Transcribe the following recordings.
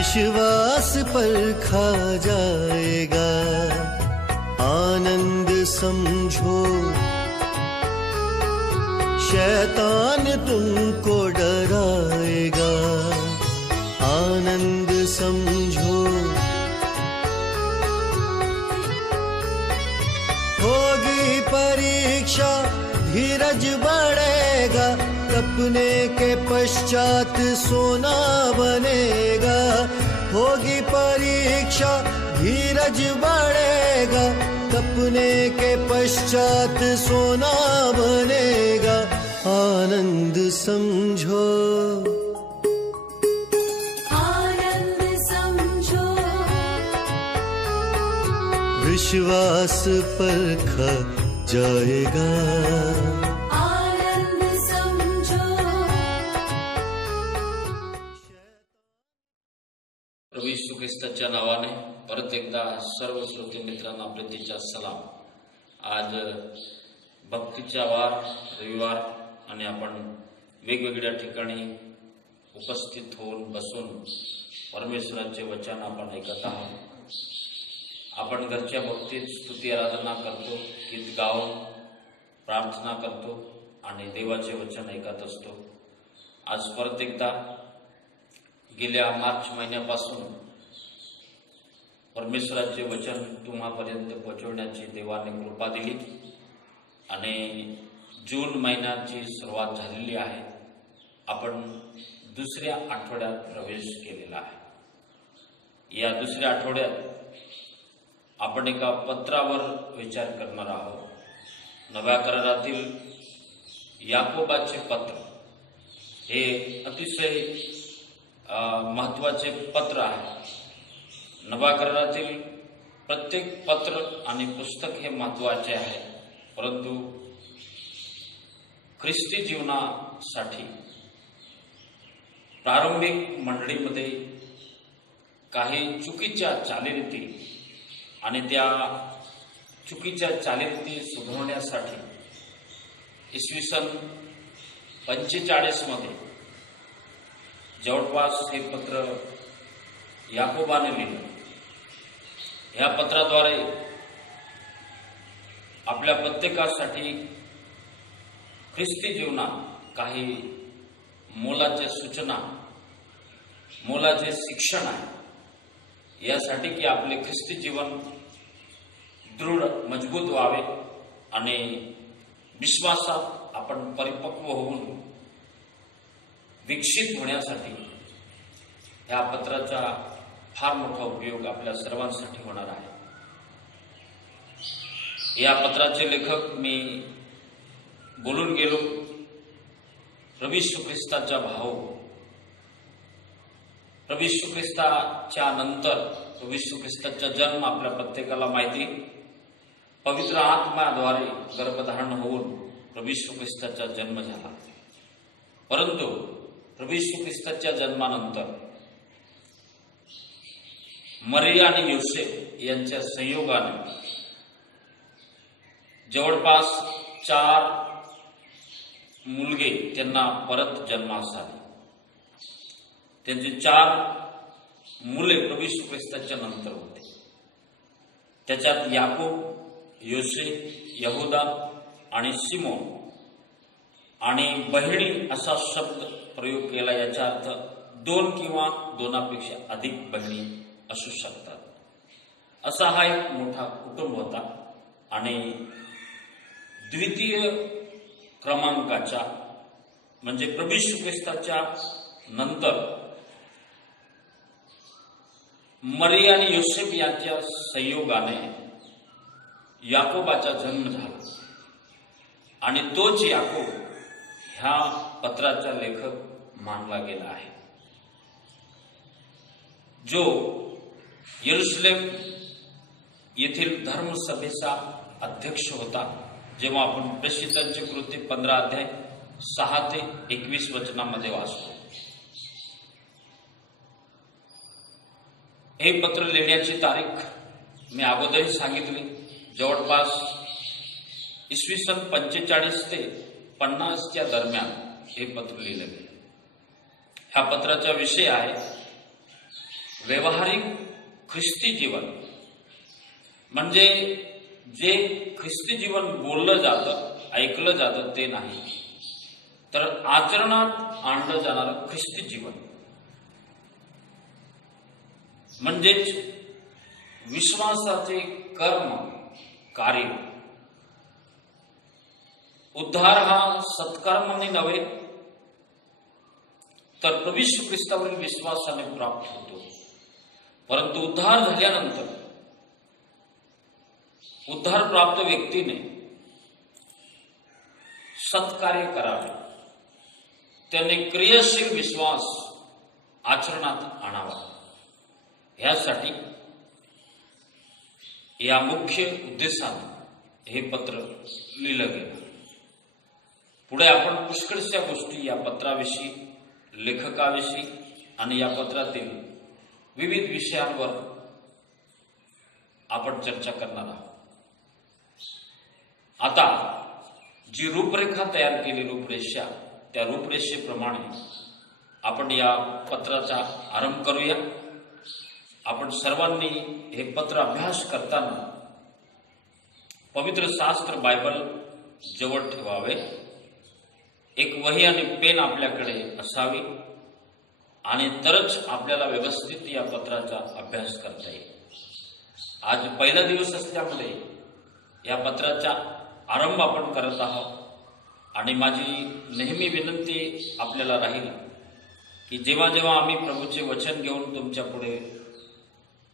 विश्वास पर खा जाएगा, आनंद समझो। शैतान तुमको डराएगा, आनंद समझो। होगी परीक्षा, धीरज बढ़ेगा, तपने के पश्चात सोना बनेगा। होगी परीक्षा, धीरज बढ़ेगा, तपने के पश्चात सोना बनेगा, आनंद समझो। आनंद समझो। विश्वास परखा जाएगा। प्रभू येशू ख्रिस्ताच्या नावाने परत एकदा सर्व श्रोते मित्रांना प्रीतीचा सलाम। आज भक्तीचा वार रविवार आणि आपण वेगवेगळ्या ठिकाणी उपस्थित होऊन बसून परमेश्वराचे वचन आपण ऐकत आहोत। आपण घरच्या भक्तीत स्तुती आराधना करतो, गीत गाऊन प्रार्थना करतो आणि देवाचे वचन ऐकत असतो। आज परत एकदा गेल्या मार्च महिन्यापासून परमेश्वराचे वचन तुम्हापर्यंत पोहोचवण्याची देवाने कृपा दिली आणि जून महिन्याची सुरुवात झालेली आहे। आपण दुसऱ्या आठवड्यात प्रवेश केलेला आहे। या दुसऱ्या आठवड्यात आपण एका पत्रावर विचार करणार आहोत। नव्या करारातील याकोबाचे पत्र हे अतिशय महत्वाचे पत्र आहे। नव्या करारातील प्रत्येक पत्र आणि पुस्तक हे महत्वाचे आहे, परंतु ख्रिस्ती जीवनासाठी प्रारंभिक मंडळीमध्ये काही चुकीच्या चालीरीती आणि त्या चुकीच्या चालीरीती सुधारण्यासाठी इसवी सन 45 मध्ये जवळपास हे पत्र याकोबाने लिहिलं। या पत्राद्वारे आपल्या प्रत्येकासाठी ख्रिस्ती जीवनात काही मोलाच्या सूचना, मोलाचे शिक्षण आहे, यासाठी की आपले ख्रिस्ती जीवन दृढ मजबूत व्हावे आणि विश्वासात आपण परिपक्व होऊन विकसित होण्यासाठी या पत्राचा फार मोठा उपयोग आपल्या सर्वांसाठी होणार आहे। या पत्राचे लेखक मी बोलून गेलो, प्रभू येशू ख्रिस्ताचा भाऊ। प्रभू येशू ख्रिस्ताच्या नंतर प्रभू येशू ख्रिस्ताचा जन्म आपल्या प्रत्येकाला माहिती, पवित्र आत्म्याद्वारे गर्भधारण होऊन प्रभू येशू ख्रिस्ताचा जन्म झाला। परंतु प्रभू येशू ख्रिस्ताच्या जन्मानंतर मरिया आणि योसेफ यांच्या संयोगाने जवळपास 4 मुलगे त्यांना परत जन्मास आले। त्यांचे 4 मुले प्रभू येशू ख्रिस्ताच्या नंतर होते। त्याच्यात याकूब, योसेफ, यहुदा आणि सिमोन आणि बहिणी असा शब्द प्रयोग केला। याचा अर्थ 2 किंवा 2पेक्षा अधिक बहिणी असू शकतात। असा हा एक मोठा कुटुंब होता आणि द्वितीय क्रमांकाच्या म्हणजे प्रभू येशू ख्रिस्ताच्या नंतर मरिया आणि योसेफ यांच्या संयोगाने याकोबाचा जन्म झाला आणि तोच याकोब ह्या पत्राचा लेखक मानला गेला आहे, जो येरुशलेम येथील धर्मसभेचा अध्यक्ष होता। जेव्हा आपण प्रेषितांची कृती 15 अध्याय 6 ते 21 वचनामध्ये वाचतो। हे पत्र लिहिण्याची तारीख मी अगोदरही सांगितली, जवळपास इसवी सन 45 ते 50च्या दरम्यान हे पत्र लिहिलं गेलं। ह्या पत्राचा विषय आहे व्यवहारिक ख्रिस्ती जीवन म्हणजे जे ख्रिस्ती जीवन बोललं जातं, ऐकलं जातं ते नाही, तर आचरणात आणलं जाणारं ख्रिस्ती जीवन म्हणजेच विश्वासाचे कर्म कार्य. उद्धार हा सत्कर्माने नव्हे तर प्रभू येशू ख्रिस्तावरील विश्वासाने प्राप्त होतो. परंतु उद्धार झाल्यानंतर उद्धार प्राप्त व्यक्तीने सत्कार्य करावे, त्याने क्रियाशील विश्वास आचरणात आणावा. यासाठी या मुख्य उद्देशाने हे पत्र लिहिलं गेलं. पुढे आपण पुष्कळशा गोष्टी या पत्राविषयी, लेखकाविषयी आणि या पत्रातील विविध विषयांवर आपण चर्चा करणार आहोत. आता जी रूपरेखा तयार केली, रूपरेषा, त्या रूपरेषेप्रमाणे आपण या पत्राचा आरंभ करूया. आपण सर्वांनी हे पत्र अभ्यास करताना पवित्र शास्त्र बायबल जवळ ठेवावे. एक वही आणि पेन आपल्याकडे असावी आणि तरच आपल्याला व्यवस्थित या पत्राचा अभ्यास करता येईल. आज पहिला दिवस असल्यामुळे या पत्राचा आरंभ आपण करत आहोत आणि माझी नेहमी विनंती आपल्याला राहील की जेव्हा जेव्हा आम्ही प्रभूचे वचन घेऊन तुमच्या पुढे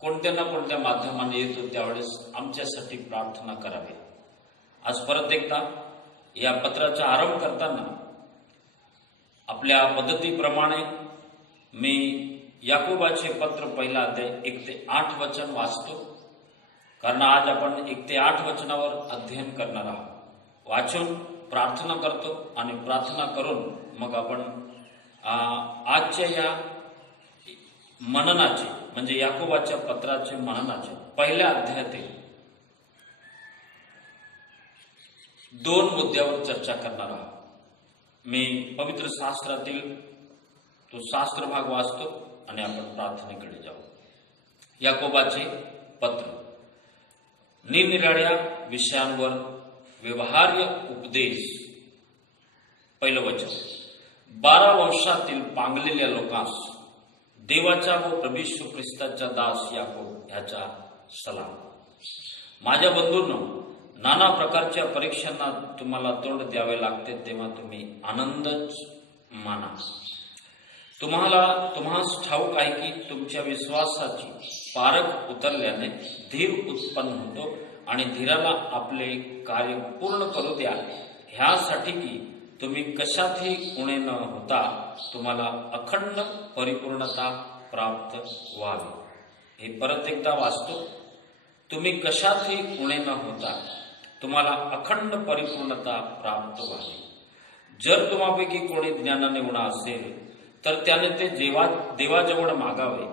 कोणत्या ना कोणत्या माध्यमाने येतो त्यावेळेस आमच्यासाठी प्रार्थना करावी. आज परत एकदा या पत्राचा आरंभ करताना आपल्या पद्धतीप्रमाणे मी याकोबाचे पत्र पहिला अध्याय 1 ते 8 वचन वाचतो, कारण आज आपण 1 ते 8 वचनावर अध्ययन करणार आहोत. वाचून प्रार्थना करतो आणि प्रार्थना करून मग आपण आजच्या या मननाचे म्हणजे याकोबाच्या पत्राचे मननाचे पहिल्या अध्यायातील 2 मुद्द्यावर चर्चा करणार आहोत. मी पवित्र शास्त्रातील तो शास्त्र भाग वाचतो आणि आपण प्रार्थनेकडे जाऊ. याकोबाचे पत्र निरनिराळ्या विषयांवर व्यवहार्य उपदेश. पहिलं वचन. 12 वंशातील पांगलेल्या लोकांस देवाचा व प्रभू येशू ख्रिस्ताचा दास याकोब ह्याचा सलाम. माझ्या बंधूंनो, नाना प्रकारच्या परीक्षांना तुम्हाला तोंड द्यावे लागते तेव्हा तुम्ही आनंदच माना. तुम्हास ठाऊक आहे की तुमच्या विश्वासाची पारख उतरल्याने धीर उत्पन्न होतो आणि धीराला आपले कार्य पूर्ण करू द्या, ह्यासाठी की तुम्ही कशातही उणे न होता तुम्हाला अखंड परिपूर्णता प्राप्त व्हावी. हे परत एकदा वाचतो. तुम्ही कशातही उणे न होता तुम्हाला अखंड परिपूर्णता प्राप्त व्हावी. जर तुम्हापैकी कोणी ज्ञानाने उणा असेल तर त्याने ते देवाजवळ मागावे,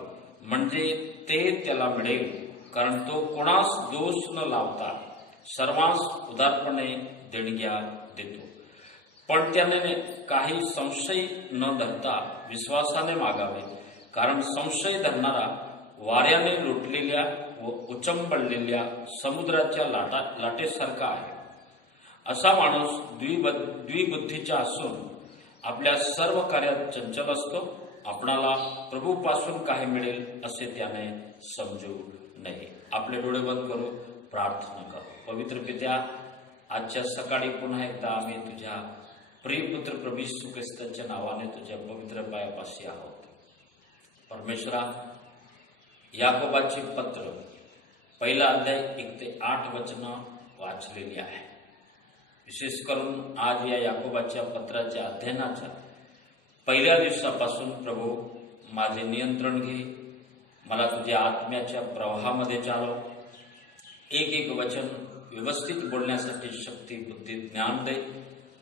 म्हणजे ते त्याला मिळेल, कारण तो कोणास दोष न लावता सर्वांस उदारपणे देणग्या देतो. पण त्याने काही संशय न धरता विश्वासाने मागावे, कारण संशय धरणारा वाऱ्याने लुटलेल्या व उचंबळलेल्या समुद्राच्या लाटेसारखा आहे. असा माणूस द्विबुद्धीचा असून आपल्या सर्व कार्यात चंचल असतो. आपणाला प्रभूपासून काही मिळेल असे त्याने समजू नये. आपले डोळे बंद करू, प्रार्थना करू. पवित्र पित्या, आजच्या सकाळी पुन्हा एकदा आम्ही तुझ्या प्रियपुत्र प्रभू येशू ख्रिस्ताच्या नावाने तुझ्या पवित्र पायापाशी आहोत. परमेश्वरा, याकोबाचे पत्र पहिला अध्याय 1 ते 8 वचनं वाचलेली आहे. विशेष करून आज या याकोबाच्या पत्राच्या अध्ययनाच्या पहिल्या दिवसापासून प्रभू माझे नियंत्रण घे. मला तुझ्या आत्म्याच्या प्रवाहामध्ये चालव. एक वचन व्यवस्थित बोलण्यासाठी शक्ती, बुद्धी, ज्ञान दे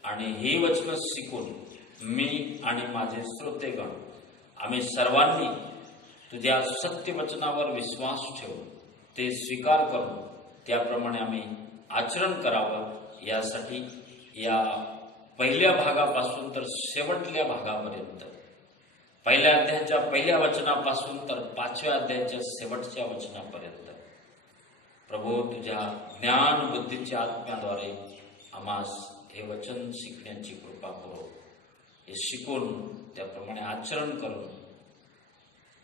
आणि हे वचन शिकून मी आणि माझे श्रोतेगण आम्ही सर्वांनी तुझ्या सत्य वचनावर विश्वास ठेवून ते स्वीकार करून त्याप्रमाणे आम्ही आचरण करावं, यासाठी या पहिल्या भागापासून तर शेवटल्या भागापर्यंत पहिल्या अध्यायाच्या पहिल्या वचनापासून तर 5व्या अध्यायाच्या शेवटच्या वचनापर्यंत प्रभू तुझ्या ज्ञान बुद्धीच्या आत्म्याद्वारे आम्हास हे वचन शिकण्याची कृपा करो. हे शिकून त्याप्रमाणे आचरण करून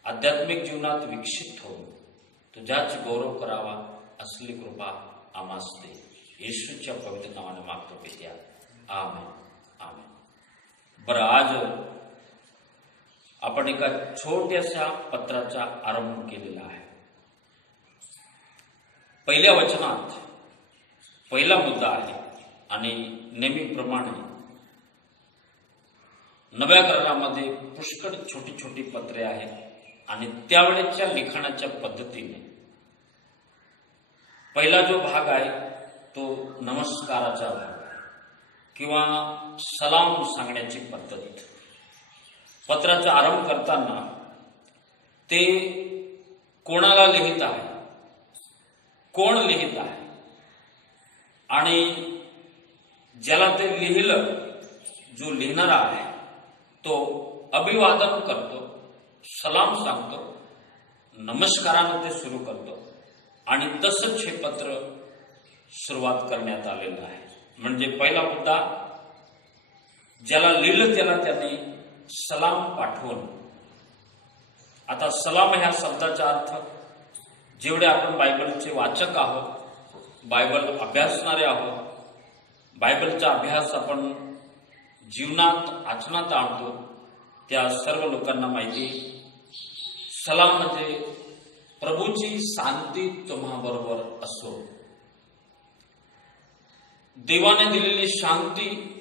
आध्यात्मिक जीवनात विकसित होऊन तुझ्याच गौरव करावा असली कृपा आम्हास दे. येशूच्या पवित्र नावाने मागतो पित्या, आमेन आमेन. बरं, आज आपण एका छोट्याशा पत्राचा आरंभ केलेला आहे. पहिल्या वचनात पहिला मुद्दा आहे आणि नेहमीप्रमाणे नव्या करारामध्ये पुष्कळ छोटी छोटी पत्रे आहेत आणि त्यावेळेच्या लिखाणाच्या पद्धतीने पहिला जो भाग आहे तो नमस्काराचा भाग आहे किंवा सलाम सांगण्याची पद्धत. पत्राचा आरंभ करताना ते कोणाला लिहित आहे, कोण लिहित आहे आणि ज्याला ते लिहिलं, जो लिहिणारा आहे तो अभिवादन करतो, सलाम सांगतो, नमस्काराने ते सुरू करतो आणि तसंच हे पत्र सुरुवात करण्यात आलेलं आहे. म्हणजे पहिला मुद्दा, ज्याला लिहिलं त्याला त्याने सलाम पाठवून. आता सलाम ह्या शब्दाचा अर्थ, जेवढे आपण बायबलचे वाचक आहोत, बायबल अभ्यासणारे आहोत, बायबलचा अभ्यास आपण जीवनात आचरणात आणतो, त्या सर्व लोकांना माहिती, सलाम म्हणजे प्रभूची शांती तुम्हाबरोबर असो. देवाने दिलेली शांती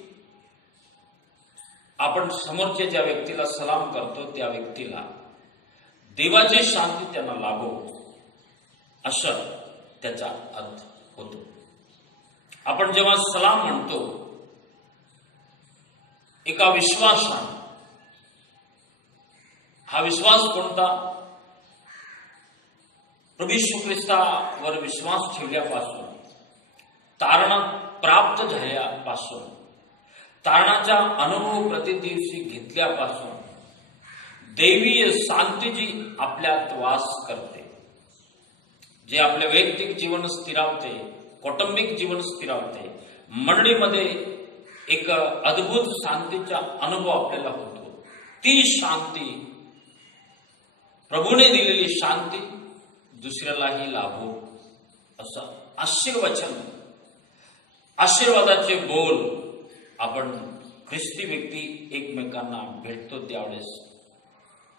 आपण समोरच्या ज्या व्यक्तीला सलाम करतो त्या व्यक्तीला देवाची शांती त्यांना लाभो, असं त्याचा अर्थ होतो. आपण जेव्हा सलाम म्हणतो एका विश्वासाने, हा विश्वास कोणता? प्रभू येशू ख्रिस्तावर विश्वास ठेवल्यापासून, तारण प्राप्त झाल्यापासून, तारणाचा अनुभव प्रतिदिवशी घेतल्यापासून दैवीय शांती जी आपल्यात वास करते, जे आपले वैयक्तिक जीवन स्थिरावते, कौटुंबिक जीवन स्थिरावते, मंडळीमध्ये एक अद्भुत शांतीचा अनुभव आपल्याला होतो. ती शांती, प्रभूने दिलेली शांती दुसऱ्यालाही लाभो, असं आशीर्वचन, आशीर्वादाचे बोल आपण ख्रिस्ती व्यक्ती एकमेकांना भेटतो त्यावेळेस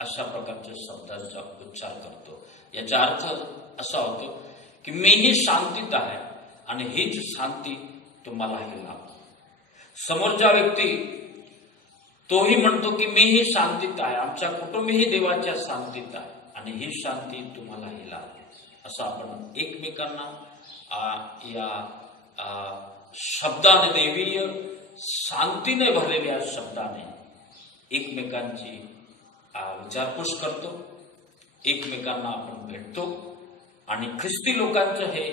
अशा प्रकारच्या शब्दांचा उच्चार करतो. याचा अर्थ असा होतो की मीही शांतीत आहे आणि हीच शांती तुम्हालाही लाभो. समोरचा व्यक्ती तोही म्हणतो की मीही शांतीत आहे, आमच्या कुटुंबही देवाच्या शांतीत आहे आणि ही शांती तुम्हालाही लाभो, असं आपण एकमेकांना या शब्दाने, दैवीय शांतीने भरलेल्या शब्दाने एकमेकांची विचारपूस करतो, एकमेकांना आपण भेटतो आणि ख्रिस्ती लोकांचं हे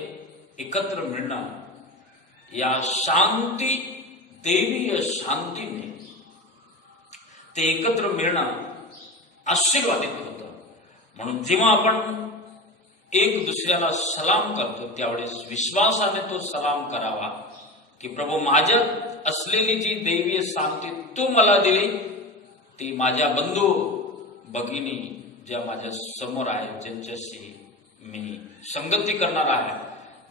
एकत्र मिळणं, या शांती, दैवीय शांतीने ते एकत्र मिळणं आशीर्वादित होतं. म्हणून जेव्हा आपण एक दुसऱ्याला सलाम करतो त्यावेळेस विश्वासाने तो सलाम करावा की प्रभू, माझ्यात असलेली जी दैवीय शांती तू मला दिली, ती माझ्या बंधू भगिनी ज्या माझ्या समोर आहेत, ज्यांच्याशी मी संगती करणार आहे,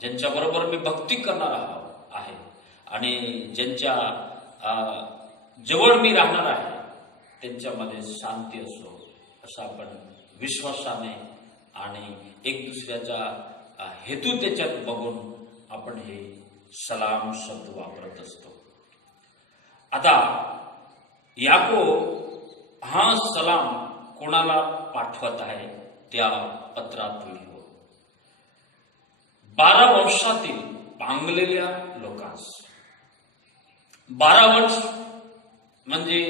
ज्यांच्या बरोबर मी भक्ती करणार आहे आणि ज्यांच्या जवळ मी राहणार आहे, त्यांच्यामध्ये शांती असो, असं आपण विश्वासाने आणि एक दुसऱ्याचा हेतू त्याच्यात बघून आपण हे सलाम शब्द वापरत असतो. आता याकोब हा सलाम कोणाला पाठवत आहे? त्या पत्रात लिहितो 12 वंशातील पांगलेल्या लोकांस. 12 वंश म्हणजे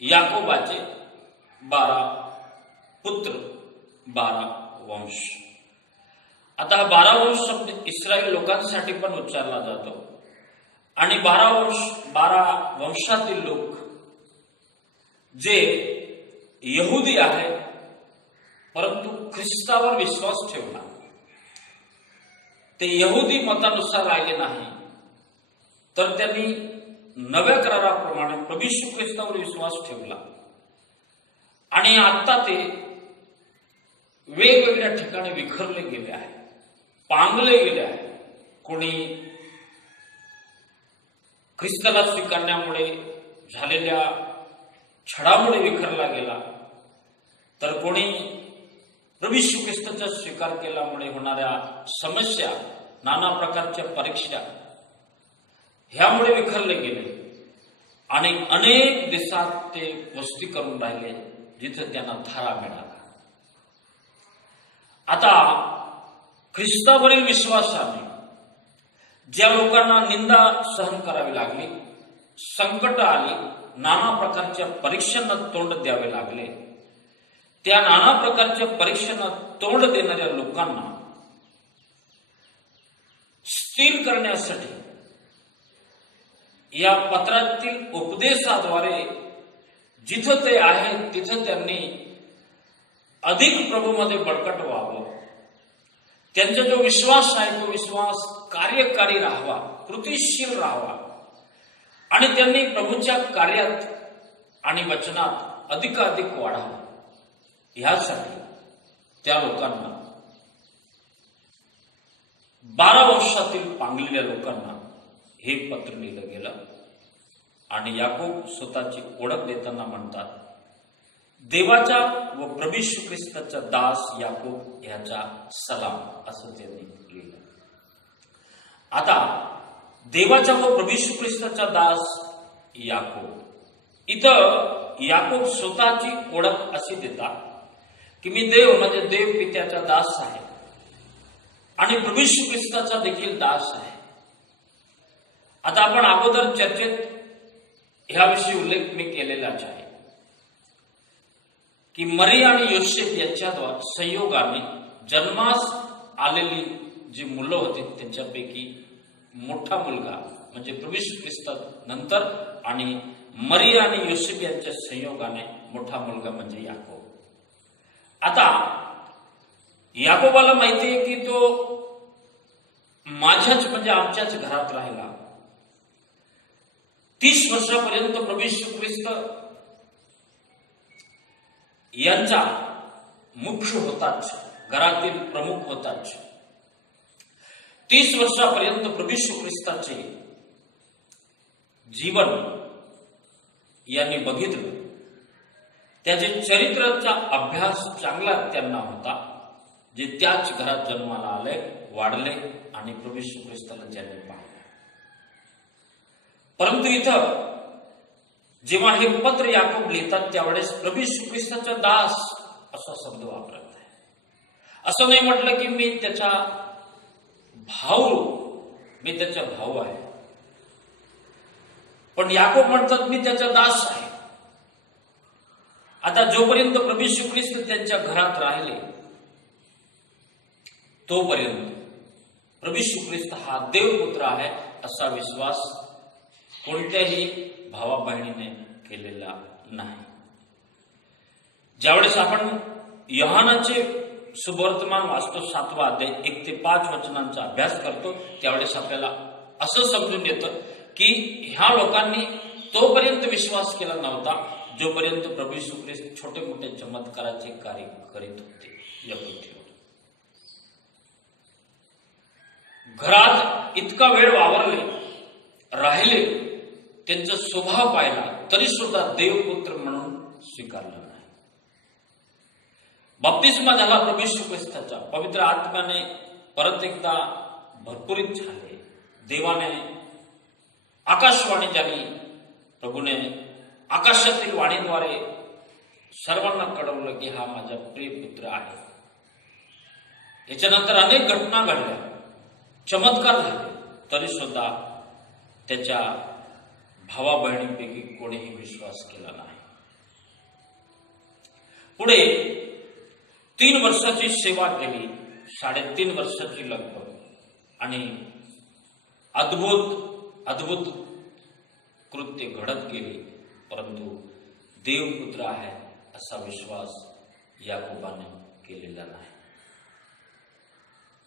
याकोबाचे 12 पुत्र, 12 वंश. आता हा 12 वंश शब्द इस्रायल लोकांसाठी पण उच्चारला जातो आणि 12 वंशातील लोक जे यहुदी आहे, परंतु ख्रिस्तावर विश्वास ठेवला. ते यहुदी मतानुसार राहिले नाही, तर त्यांनी नव्या कराराप्रमाणे प्रभू येशू ख्रिस्तावर विश्वास ठेवला. आणि आता ते वेगवेगळ्या ठिकाणी विखरले गेले आहे, पांगले गेले आहे. कोणी ख्रिस्ताला स्वीकारण्यामुळे झालेल्या छळामुळे विखरला गेला, तर कोणी प्रभू येशू ख्रिस्ताचा स्वीकार केल्यामुळे होणाऱ्या समस्या, नाना प्रकारच्या परीक्षा ह्यामुळे विखरले गेले. आणि अनेक देशात ते वस्ती करून राहिले, जिथे त्यांना थारा मिळाला. आता ख्रिस्तावरील विश्वासाने ज्या लोकांना निंदा सहन करावी लागली, संकट आली, नाना प्रकारच्या परीक्षांना तोंड द्यावे लागले, त्या नाना प्रकारच्या परीक्षांना तोंड देणाऱ्या लोकांना स्थिर करण्यासाठी या पत्रातील उपदेशाद्वारे जिथं ते आहेत तिथं त्यांनी अधिक प्रभूमध्ये बळकट व्हावं. त्यांचा जो विश्वास आहे तो विश्वास कार्यकारी राहावा, कृतिशील राहावा. आणि त्यांनी प्रभूच्या कार्यात आणि वचनात अधिकाधिक वाढावं. ह्यासाठी त्या लोकांना, 12 वर्षातील पांगलेल्या लोकांना हे पत्र लिहिलं गेलं. आणि याकोब स्वतःची ओळख देताना म्हणतात, देवाचा व प्रभू येशू ख्रिस्ताचा दास याकोब ह्याचा सलाम, असं त्यांनी लिहिलं. आता देवाचा व प्रभू येशू ख्रिस्ताचा दास याकोब, इथं याकोब स्वतःची ओळख अशी देतात की मी देव म्हणजे देव पित्याचा दास आहे आणि प्रभू येशू ख्रिस्ताचा देखील दास आहे. आता आपण अगोदर चर्चेत ह्याविषयी उल्लेख मी केलेलाच आहे की मरिया आणि योसेफ यांच्याद्वारे संयोगाने जन्मास आलेली जी मुलं होती त्यांच्यापैकी मोठा मुलगा म्हणजे प्रभू येशू ख्रिस्त नंतर, आणि मरिया आणि योसेफ यांच्या संयोगाने मोठा मुलगा म्हणजे याकोब. आता याकोबाला माहिती आहे की तो माझ्याच म्हणजे आमच्याच घरात राहिला. 30 वर्षापर्यंत प्रभू येशू ख्रिस्त यांचा मुख्य होताच, घरातील प्रमुख होताच. 30 वर्षापर्यंत प्रभू येशू ख्रिस्ताचे जीवन यांनी बघितलं. त्याचे चरित्राचा अभ्यास चांगला त्यांना होता, जे त्याच घरात जन्माला आले, वाढले आणि प्रभू येशू ख्रिस्ताला ज्यांनी पाहिलं. परंतु इथं जेव्हा हे पत्र याकोब लिहितात त्यावेळेस प्रभू येशू ख्रिस्ताचा दास असा शब्द वापरत आहे. असं नाही म्हटलं की मी त्याचा भाऊ आहे, पण याकोब म्हणतात मी त्याचा दास आहे. आता जोपर्यंत प्रभू येशू ख्रिस्त त्यांच्या घरात राहिले तोपर्यंत प्रभू येशू ख्रिस्त हा देवपुत्र आहे असा विश्वास कोणत्याही भावा बहिणीने केलेला नाही. ज्यावेळेस आपण योहानाचे सुवर्तमान वाचतो 7वा अध्याय 1 ते 5 वचनांचा अभ्यास करतो, त्यावेळेस आपल्याला असं समजून येतं की ह्या लोकांनी तोपर्यंत विश्वास केला नव्हता जोपर्यंत प्रभू येशू ख्रिस्त छोटे मोठे चमत्काराचे कार्य करीत होते. घरात इतका वेळ वावरले, राहिले, त्यांचा स्वभाव पाहिला तरी सुद्धा देवपुत्र म्हणून स्वीकारला नाही. बाप्तिस्मा झाला प्रभू येशू ख्रिस्ताचा, पवित्र आत्म्याने परत एकदा भरपुरीत झाले. देवाने आकाशवाणी झाली, प्रभूने आकाशातील वाणीद्वारे सर्वांना कळवलं की हा माझा प्रिय पुत्र आहे. याच्यानंतर अनेक घटना घडल्या, चमत्कार झाले, तरी सुद्धा त्याच्या भावा बहिणींपैकी कोणीही विश्वास केला नाही. पुढे 3 वर्षाची सेवा केली, 3.5 वर्षाची लगभग, आणि अद्भुत कृत्य घडत गेली. परंतु देवपुत्र आहे असा विश्वास याकोबाने केलेला नाही.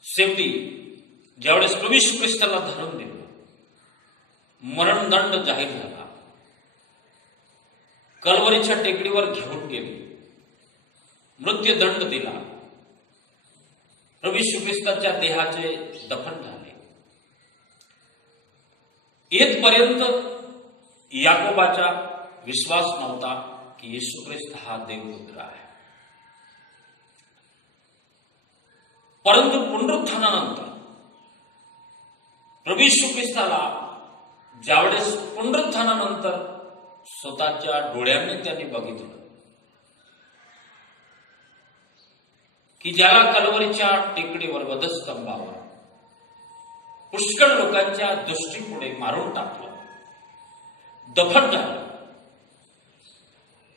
शेवटी ज्यावेळेस प्रभू येशू ख्रिस्ताला धरून दिलं, मरणदंड जाहीर झाला, कल्वरीच्या टेकडीवर घेऊन गेले, मृत्यूदंड दिला, प्रभू येशू ख्रिस्ताच्या देहाचे दफन झाले. येथपर्यंत याकोबाचा विश्वास नव्हता की येशू ख्रिस्त हा देवपुत्र आहे. परंतु पुनरुत्थानानंतर प्रभू येशू ख्रिस्ताला ज्यावेळेस पुनरुत्थानानंतर स्वतःच्या डोळ्यांनी त्यांनी बघितलं की ज्याला कल्वरीच्या टेकडीवर वधस्तंभावर पुष्कळ लोकांच्या दृष्टीपुढे मारून टाकलं, दफन झालं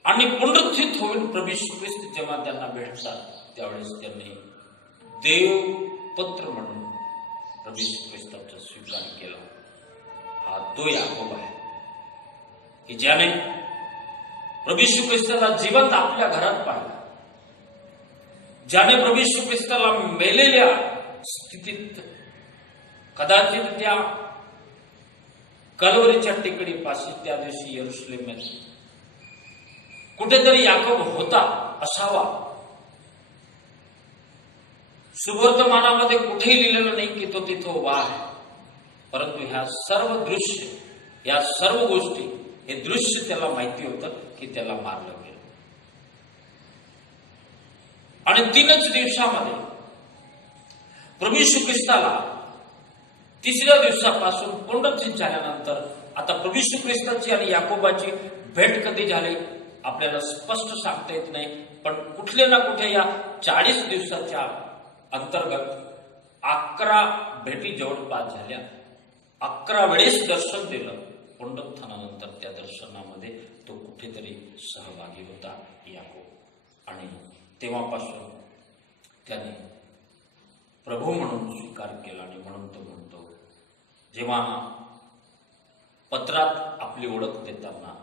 आणि पुनरुत्थित होऊन प्रभू येशू ख्रिस्त जेव्हा त्यांना भेटतात त्यावेळेस त्यांनी देवपुत्र म्हणून प्रभू येशू ख्रिस्ताचा स्वीकार केला. हा तो याकोब आहे की ज्याने प्रभू येशू ख्रिस्ताला जिवंत आपल्या घरात पाहिला, ज्याने प्रभू येशू ख्रिस्ताला मेलेल्या स्थितीत कदाचित त्या कल्वरीच्या टेकडीपाशी त्या दिवशी यरुशलेमेत कुठेतरी याकोब होता असावा. सुवर्तमानामध्ये कुठेही लिहिलेलं नाही की तो तिथं उभा आहे, परंतु ह्या सर्व दृश्य, या सर्व गोष्टी, हे दृश्य त्याला माहिती होतं की त्याला मारलं गेलं. आणि 3च दिवसामध्ये प्रभू येशू ख्रिस्ताला 3ऱ्या दिवसापासून पुनरुत्थित झाल्यानंतर आता प्रभू येशू ख्रिस्ताची आणि याकोबाची भेट कधी झाली आपल्याला स्पष्ट सांगता येत नाही, पण कुठले ना कुठे या 40 दिवसाच्या अंतर्गत 11 भेटी जवळपास झाल्या. 11 वेळेस दर्शन दिलं. पुनरुत्थानानंतर त्या दर्शनामध्ये तो कुठेतरी सहभागी होता याकोब, आणि तेव्हापासून त्याने प्रभू म्हणून स्वीकार केला. आणि म्हणून तो म्हणतो, जेव्हा पत्रात आपली ओळख देताना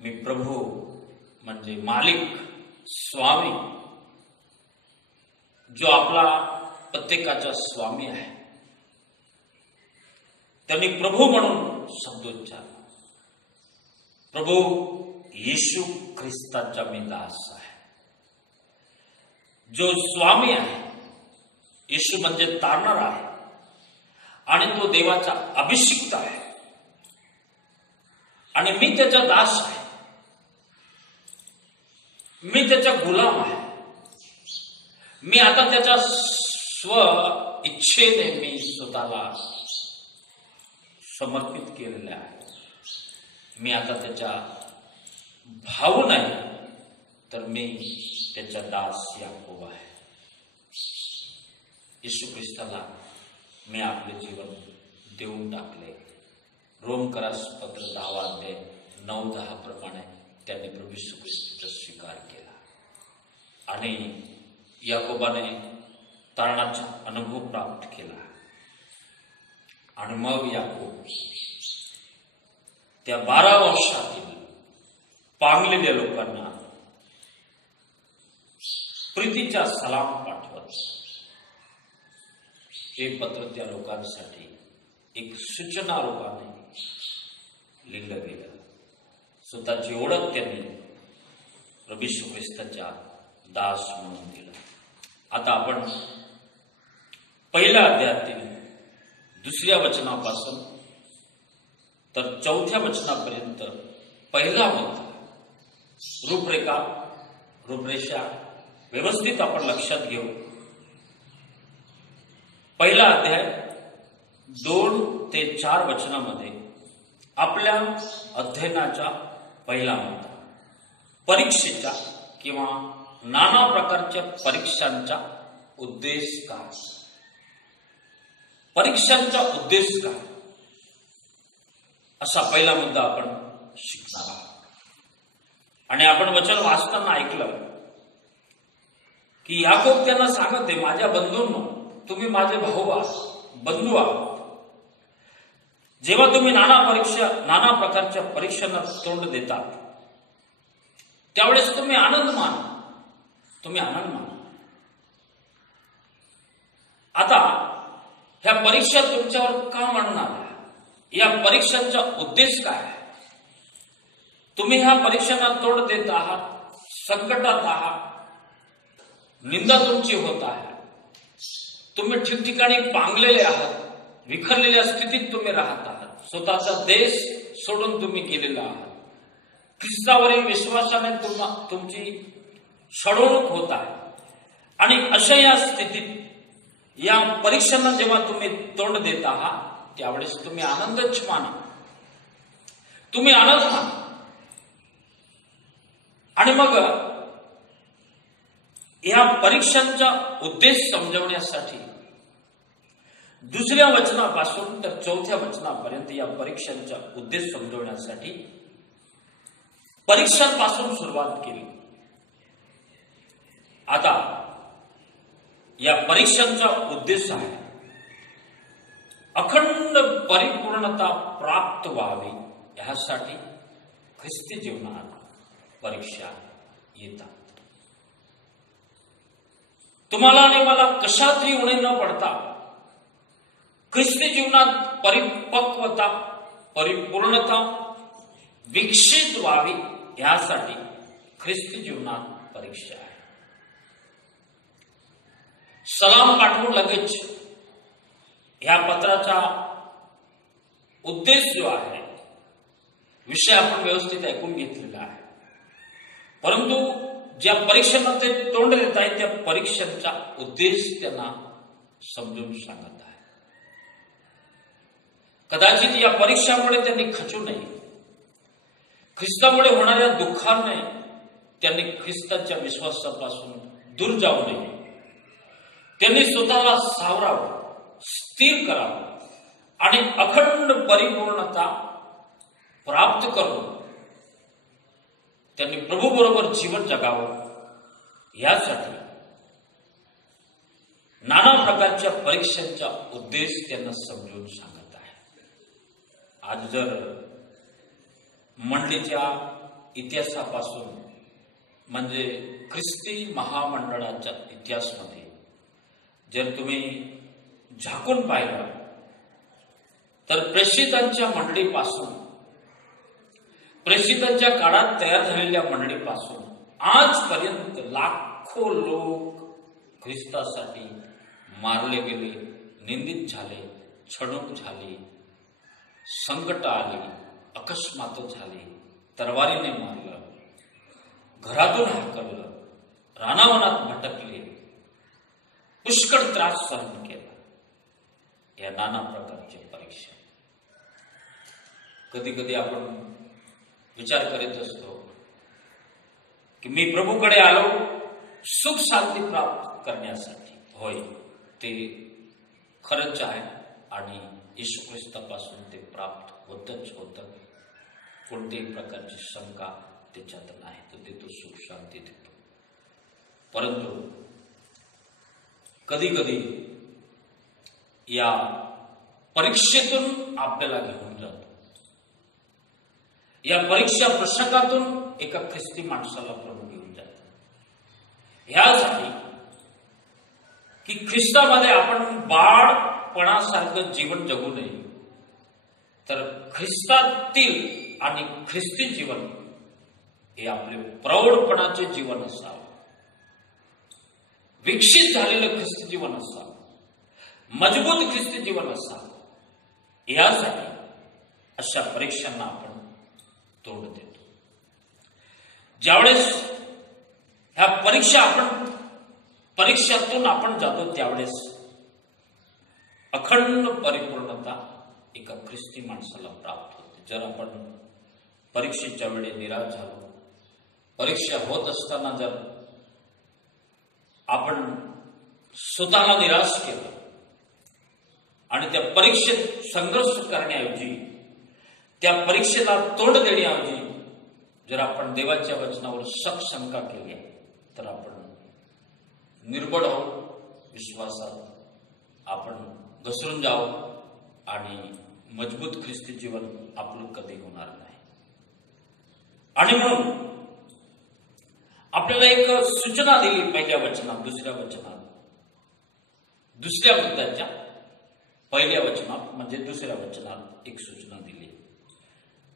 मी प्रभू म्हणजे मालिक, स्वामी, जो आपला प्रत्येकाचा स्वामी आहे, त्यांनी प्रभू म्हणून शब्दोच्चार, प्रभू येशू ख्रिस्ताचा मी दास आहे. जो स्वामी आहे, येशू म्हणजे तारणार आहे, आणि तो देवाचा अभिषिक्त आहे, आणि मी त्याचा दास आहे, मी त्याचा गुलाम आहे. मी आता त्याच्या स्व इच्छेने मी स्वतःला समर्पित केलेलं आहे. मी आता त्याचा भाऊ नाही, तर मी त्याचा दास याकोब आहे. येशू ख्रिस्ताला मी आपले जीवन देऊन टाकले. रोमकरास पत्र 10 अध्याय 9-10 प्रमाणे त्यांनी प्रभू येशू ख्रिस्ताचा स्वीकार केला. आणि याकोबाने तारणाचा अनुभव प्राप्त केला. आणि मग याकोब त्या 12 वर्षातील पांगलेल्या लोकांना प्रीतीचा सलाम पाठवत हे पत्र त्या लोकांसाठी एक सूचना रूपाने लिहिलं गेलं. स्वतःची ओळख त्यांनी प्रभू येशू ख्रिस्ताच्या दास म्हणून दिलं. आता आपण पहिल्या अध्यायातील 2ऱ्या वचनापासून तर 4थ्या वचनापर्यंत पहिला मंत्र रूपरेषा व्यवस्थित आपण लक्षात घेऊ. पहिला अध्याय 2 ते 4 वचनामध्ये आपल्या अध्ययनाचा पहिला मंत्र, परीक्षेचा किंवा नाना प्रकारच्या परीक्षांचा उद्देश काय, परीक्षांचा उद्देश काय, असा पहिला मुद्दा आपण शिकणार आहोत. आणि आपण वचन वाचताना ऐकलं की याकोब त्यांना सांगत आहे, माझ्या बंधूंनो, तुम्ही माझे भाऊ आहात, बंधू आहात. जेव्हा तुम्ही नाना प्रकारच्या परीक्षांना तोंड देतात, त्यावेळेस तुम्ही आनंद माना, तुम्ही आनंद माना. आता ह्या परीक्षा तुमच्यावर का म्हणणार आहे? या परीक्षांचा उद्देश काय आहे? तुम्ही ह्या परीक्षांना तोंड देत आहात, संकटात आहात, निंदा तुमची होत आहे, तुम्ही ठिकठिकाणी पांगलेले आहात, विखरलेल्या स्थितीत तुम्ही राहत आहात, स्वतःचा देश सोडून तुम्ही गेलेला आहात, ख्रिस्तावरील विश्वासाने तुमची छळवणूक होत आहे. आणि अशा या स्थितीत या परीक्षांना जेव्हा तुम्ही तोंड देत आहात त्यावेळेस तुम्ही आनंदच माना, तुम्ही आनंद माना. आणि मग या परीक्षांचा उद्देश समजवण्यासाठी दुसऱ्या वचनापासून तर चौथ्या वचनापर्यंत या परीक्षांचा उद्देश समजवण्यासाठी परीक्षांपासून सुरुवात केली. आता या परीक्षांचा उद्देश आहे अखंड परिपूर्णता प्राप्त व्हावी, यासाठी ख्रिस्ती जीवनात परीक्षा येतात. तुम्हाला आणि मला कशातही उणे न पडता ख्रिस्ती जीवनात परिपक्वता, परिपूर्णता विकसित व्हावी, यासाठी ख्रिस्ती जीवनात परीक्षा आहे. सलाम पाठवून लगेच ह्या पत्राचा उद्देश जो आहे, विषय आपण व्यवस्थित ऐकून घेतलेला आहे, परंतु ज्या परीक्षांना ते तोंड देत आहेत त्या परीक्षांचा उद्देश त्यांना समजून सांगत आहे. कदाचित या परीक्षामुळे त्यांनी खचू नये, ख्रिस्तामुळे होणाऱ्या दुःखाने त्यांनी ख्रिस्ताच्या विश्वासापासून दूर जाऊ नये. त्यांनी स्वतःला सावरावं, स्थिर करावं आणि अखंड परिपूर्णता प्राप्त करून त्यांनी प्रभू बरोबर जीवन जगावं, यासाठी नाना प्रकारच्या परीक्षांचा उद्देश त्यांना समजून सांगत आहे. आज जर मंडळीच्या इतिहासापासून म्हणजे ख्रिस्ती महामंडळाच्या इतिहासामध्ये जर तुम्ही झाकून पाहिलं तर प्रेषितांच्या मंडळीपासून, प्रेषितांच्या काळात तयार झालेल्या मंडळीपासून आजपर्यंत लाखो लोक ख्रिस्तासाठी मारले गेले, निंदित झाले, छळणूक झाली, संकट आली, अकस्मात झाली, तरवारीने मारलं, घरातून हाकललं, रानावनात भटकले, पुष्कळ त्रास सहन केला. या नाना प्रकारच्या परीक्षा. कधी कधी आपण विचार करीत असतो की मी प्रभूकडे आलो सुख शांती प्राप्त करण्यासाठी. होय, ते खरंच आहे आणि येशू ख्रिस्तापासून ते प्राप्त होतच होतं. कोणत्याही प्रकारची शंका त्याच्यात नाही, तो देतो, सुख शांती देतो. परंतु कधी कधी या परीक्षेतून आपल्याला घेऊन जातो. या परीक्षा प्रसंगातून एका ख्रिस्ती माणसाला प्रभू घेऊन जातो, ह्यासाठी की ख्रिस्तामध्ये आपण बाळपणासारखं जीवन जगू नये, तर ख्रिस्तातील आणि ख्रिस्ती जीवन हे आपले प्रौढपणाचे जीवन असावं, विकसित झालेलं ख्रिस्ती जीवन असावं, मजबूत ख्रिस्ती जीवन असावं. यासाठी अशा परीक्षांना आपण तोंड देतो. ज्यावेळेस ह्या परीक्षातून आपण जातो त्यावेळेस अखंड परिपूर्णता एका ख्रिस्ती माणसाला प्राप्त होते. जर आपण परीक्षेच्या वेळी निराश झालो, परीक्षा होत असताना जर आपण स्वतःला निराश केलं आणि त्या परीक्षेत संघर्ष करण्याऐवजी, त्या परीक्षेला तोंड देण्याऐवजी जर आपण देवाच्या वचनावर शक शंका केली तर आपण निर्बळ होऊ, विश्वासात आपण घसरून जाऊ आणि मजबूत ख्रिस्ती जीवन आपलं कधी होणार नाही. आणि म्हणून आपल्याला एक सूचना दिली पहिल्या वचनात, दुसऱ्या वचनात, दुसऱ्या मुद्द्याच्या पहिल्या वचनात म्हणजे दुसऱ्या वचनात एक सूचना दिली.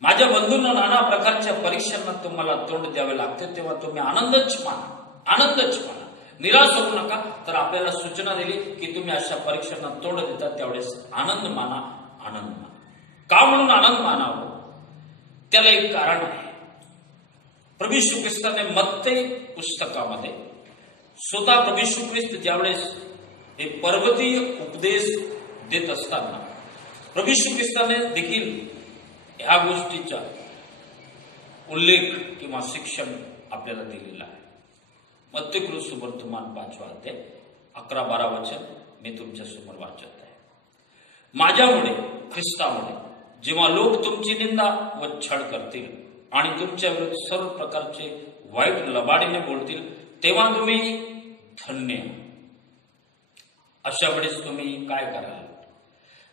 माझ्या बंधूंना नाना प्रकारच्या परीक्षांना तुम्हाला तोंड द्यावे लागते, तेव्हा तुम्ही आनंदच माना, निराश होऊ नका. तर आपल्याला सूचना दिली की तुम्ही अशा परीक्षांना तोंड देतात त्यावेळेस आनंद माना. का म्हणून आनंद मानावं? त्याला एक कारण आहे. प्रभू येशू ख्रिस्ताने मत्ते पुस्तकामध्ये स्वतः प्रभू येशू ख्रिस्त ज्यावेळेस हे पर्वतीय उपदेश देत असताना प्रभू येशू ख्रिस्ताने देखील ह्या गोष्टीचा उल्लेख किंवा शिक्षण आपल्याला दिलेलं आहे. मत्ते सुवर्तमान 5 अध्याय 11-12 वचन मी तुमच्या समोर वाचत आहे. माझ्यामुळे, ख्रिस्तामुळे जेव्हा लोक तुमची निंदा व छळ करतील आणि तुमच्या विरुद्ध सर्व प्रकारचे वाईट लबाडीने बोलतील, तेव्हा तुम्ही धन्य. अशा वेळेस तुम्ही काय कराल?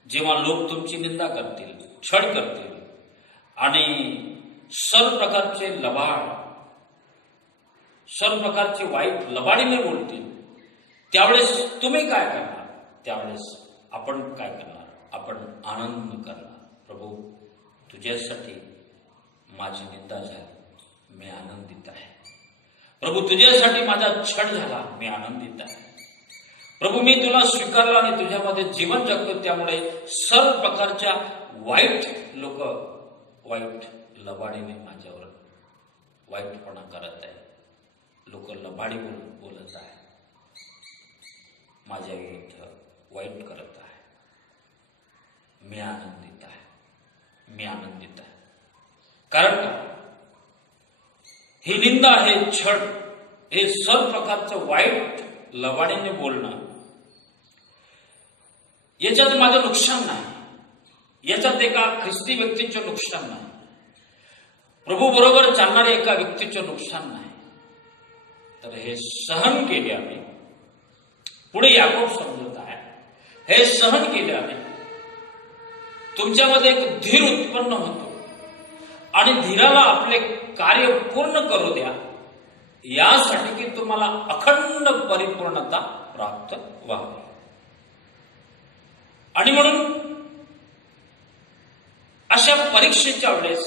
जेव्हा लोक तुमची निंदा करतील, छळ करतील आणि सर्व प्रकारचे सर्व प्रकारचे वाईट लबाडीने बोलतील, त्यावेळेस तुम्ही काय करणार? त्यावेळेस आपण काय करणार? आपण आनंद करणार. प्रभू, तुझ्यासाठी माझी निंदा झाली, मी आनंदित आहे. प्रभू, तुझ्यासाठी माझा छळ झाला, मी आनंदित आहे. प्रभू, मी तुला स्वीकारलं आणि तुझ्यामध्ये जीवन जगतो, त्यामुळे सर्व प्रकारच्या वाईट लोक वाईट लबाडीने माझ्यावर वाईटपणा करत आहे, लोक लबाडी बोलत आहे, माझ्या विरुद्ध वाईट करत आहे. मी आनंदित आहे. कारण का? ही निंदा, हे छळ, हे सर्व प्रकारचं वाईट लबाडीने बोलणं, याच्यात माझं नुकसान नाही, याच्यात एका ख्रिस्ती व्यक्तीचं नुकसान नाही, प्रभू बरोबर चालणाऱ्या एका व्यक्तीचं नुकसान नाही. तर हे सहन केल्याने, पुढे याकोब समजत आहे, हे सहन केल्याने तुमच्यामध्ये एक धीर उत्पन्न होतो आणि धीराला आपले कार्य पूर्ण करू द्या, यासाठी की तुम्हाला अखंड परिपूर्णता प्राप्त व्हावी. आणि म्हणून अशा परीक्षेच्या वेळेस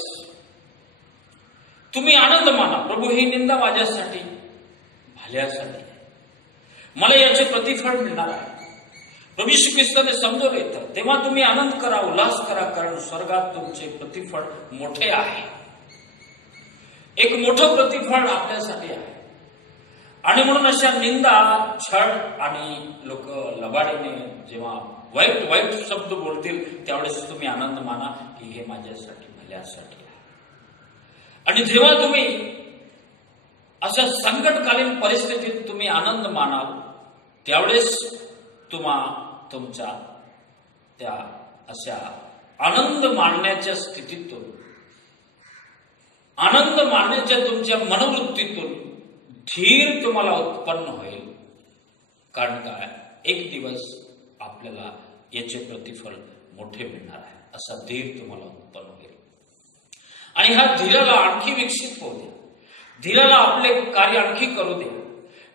तुम्ही आनंद माना. प्रभू, ही निंदा माझ्यासाठी भल्यासाठी आहे, मला याचे प्रतिफळ मिळणार आहे. प्रभू येशू ख्रिस्ताने समजून येतं, तेव्हा तुम्ही आनंद करा, उल्हास करा, कारण स्वर्गात तुमचे प्रतिफळ मोठे आहे. एक मोठं प्रतिफळ आपल्यासाठी आहे. आणि म्हणून अशा निंदा, छळ आणि लोक लबाडीने जेव्हा वाईट वाईट शब्द बोलतील, त्यावेळेस तुम्ही आनंद माना की हे माझ्यासाठी भल्यासाठी आहे. आणि जेव्हा तुम्ही अशा संकटकालीन परिस्थितीत तुम्ही आनंद मानाल, त्यावेळेस तुमच्या त्या अशा आनंद मानण्याच्या स्थितीतून, आनंद मानण्याच्या तुमच्या मनोवृत्तीतून धीर तुम्हाला उत्पन्न होईल. कारण काय? एक दिवस आपल्याला याचे प्रतिफल मोठे मिळणार आहे, असा धीर तुम्हाला उत्पन्न होईल. आणि ह्या धीराला आणखी विकसित होऊ द्या, धीराला आपले कार्य आणखी करू द्या,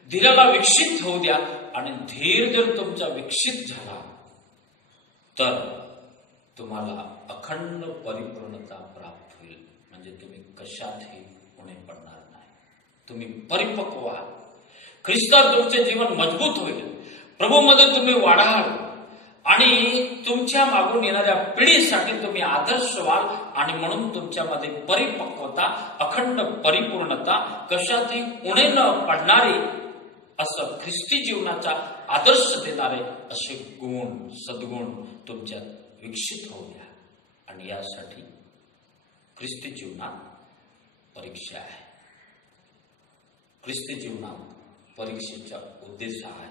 धीराला विकसित होऊ द्या. आणि धीर जर तुमचा विकसित झाला तर तुम्हाला अखंड परिपूर्णता प्राप्त होईल. म्हणजे तुम्ही कशातही उणे पडणार नाही, तुम्ही परिपक्व व्हाल, ख्रिस्तात तुमचे जीवन मजबूत होईल, प्रभूमध्ये तुम्ही वाढाल आणि तुमच्या मागून येणाऱ्या पिढीसाठी तुम्ही आदर्श व्हाल. आणि म्हणून तुमच्यामध्ये परिपक्वता, अखंड परिपूर्णता, कशातही उणे न पडणारी असं ख्रिस्ती जीवनाचा आदर्श देणारे असे गुण, सद्गुण तुमच्यात विकसित होऊ द्या. आणि यासाठी ख्रिस्ती जीवनात परीक्षा आहे. ख्रिस्ती जीवनात परीक्षेचा उद्देश आहे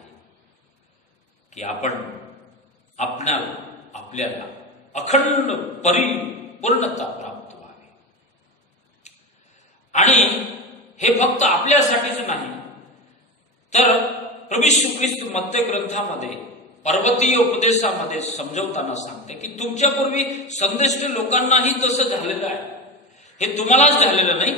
की आपल्याला अखंड परिपूर्णता प्राप्त व्हावी. आणि हे फक्त आपल्यासाठीच नाही, तर प्रभू येशू ख्रिस्त मत्ते ग्रंथामध्ये पर्वतीय उपदेशामध्ये समजवताना सांगते की तुमच्यापूर्वी संदेश लोकांनाही तसं झालेलं आहे. हे तुम्हालाच झालेलं नाही,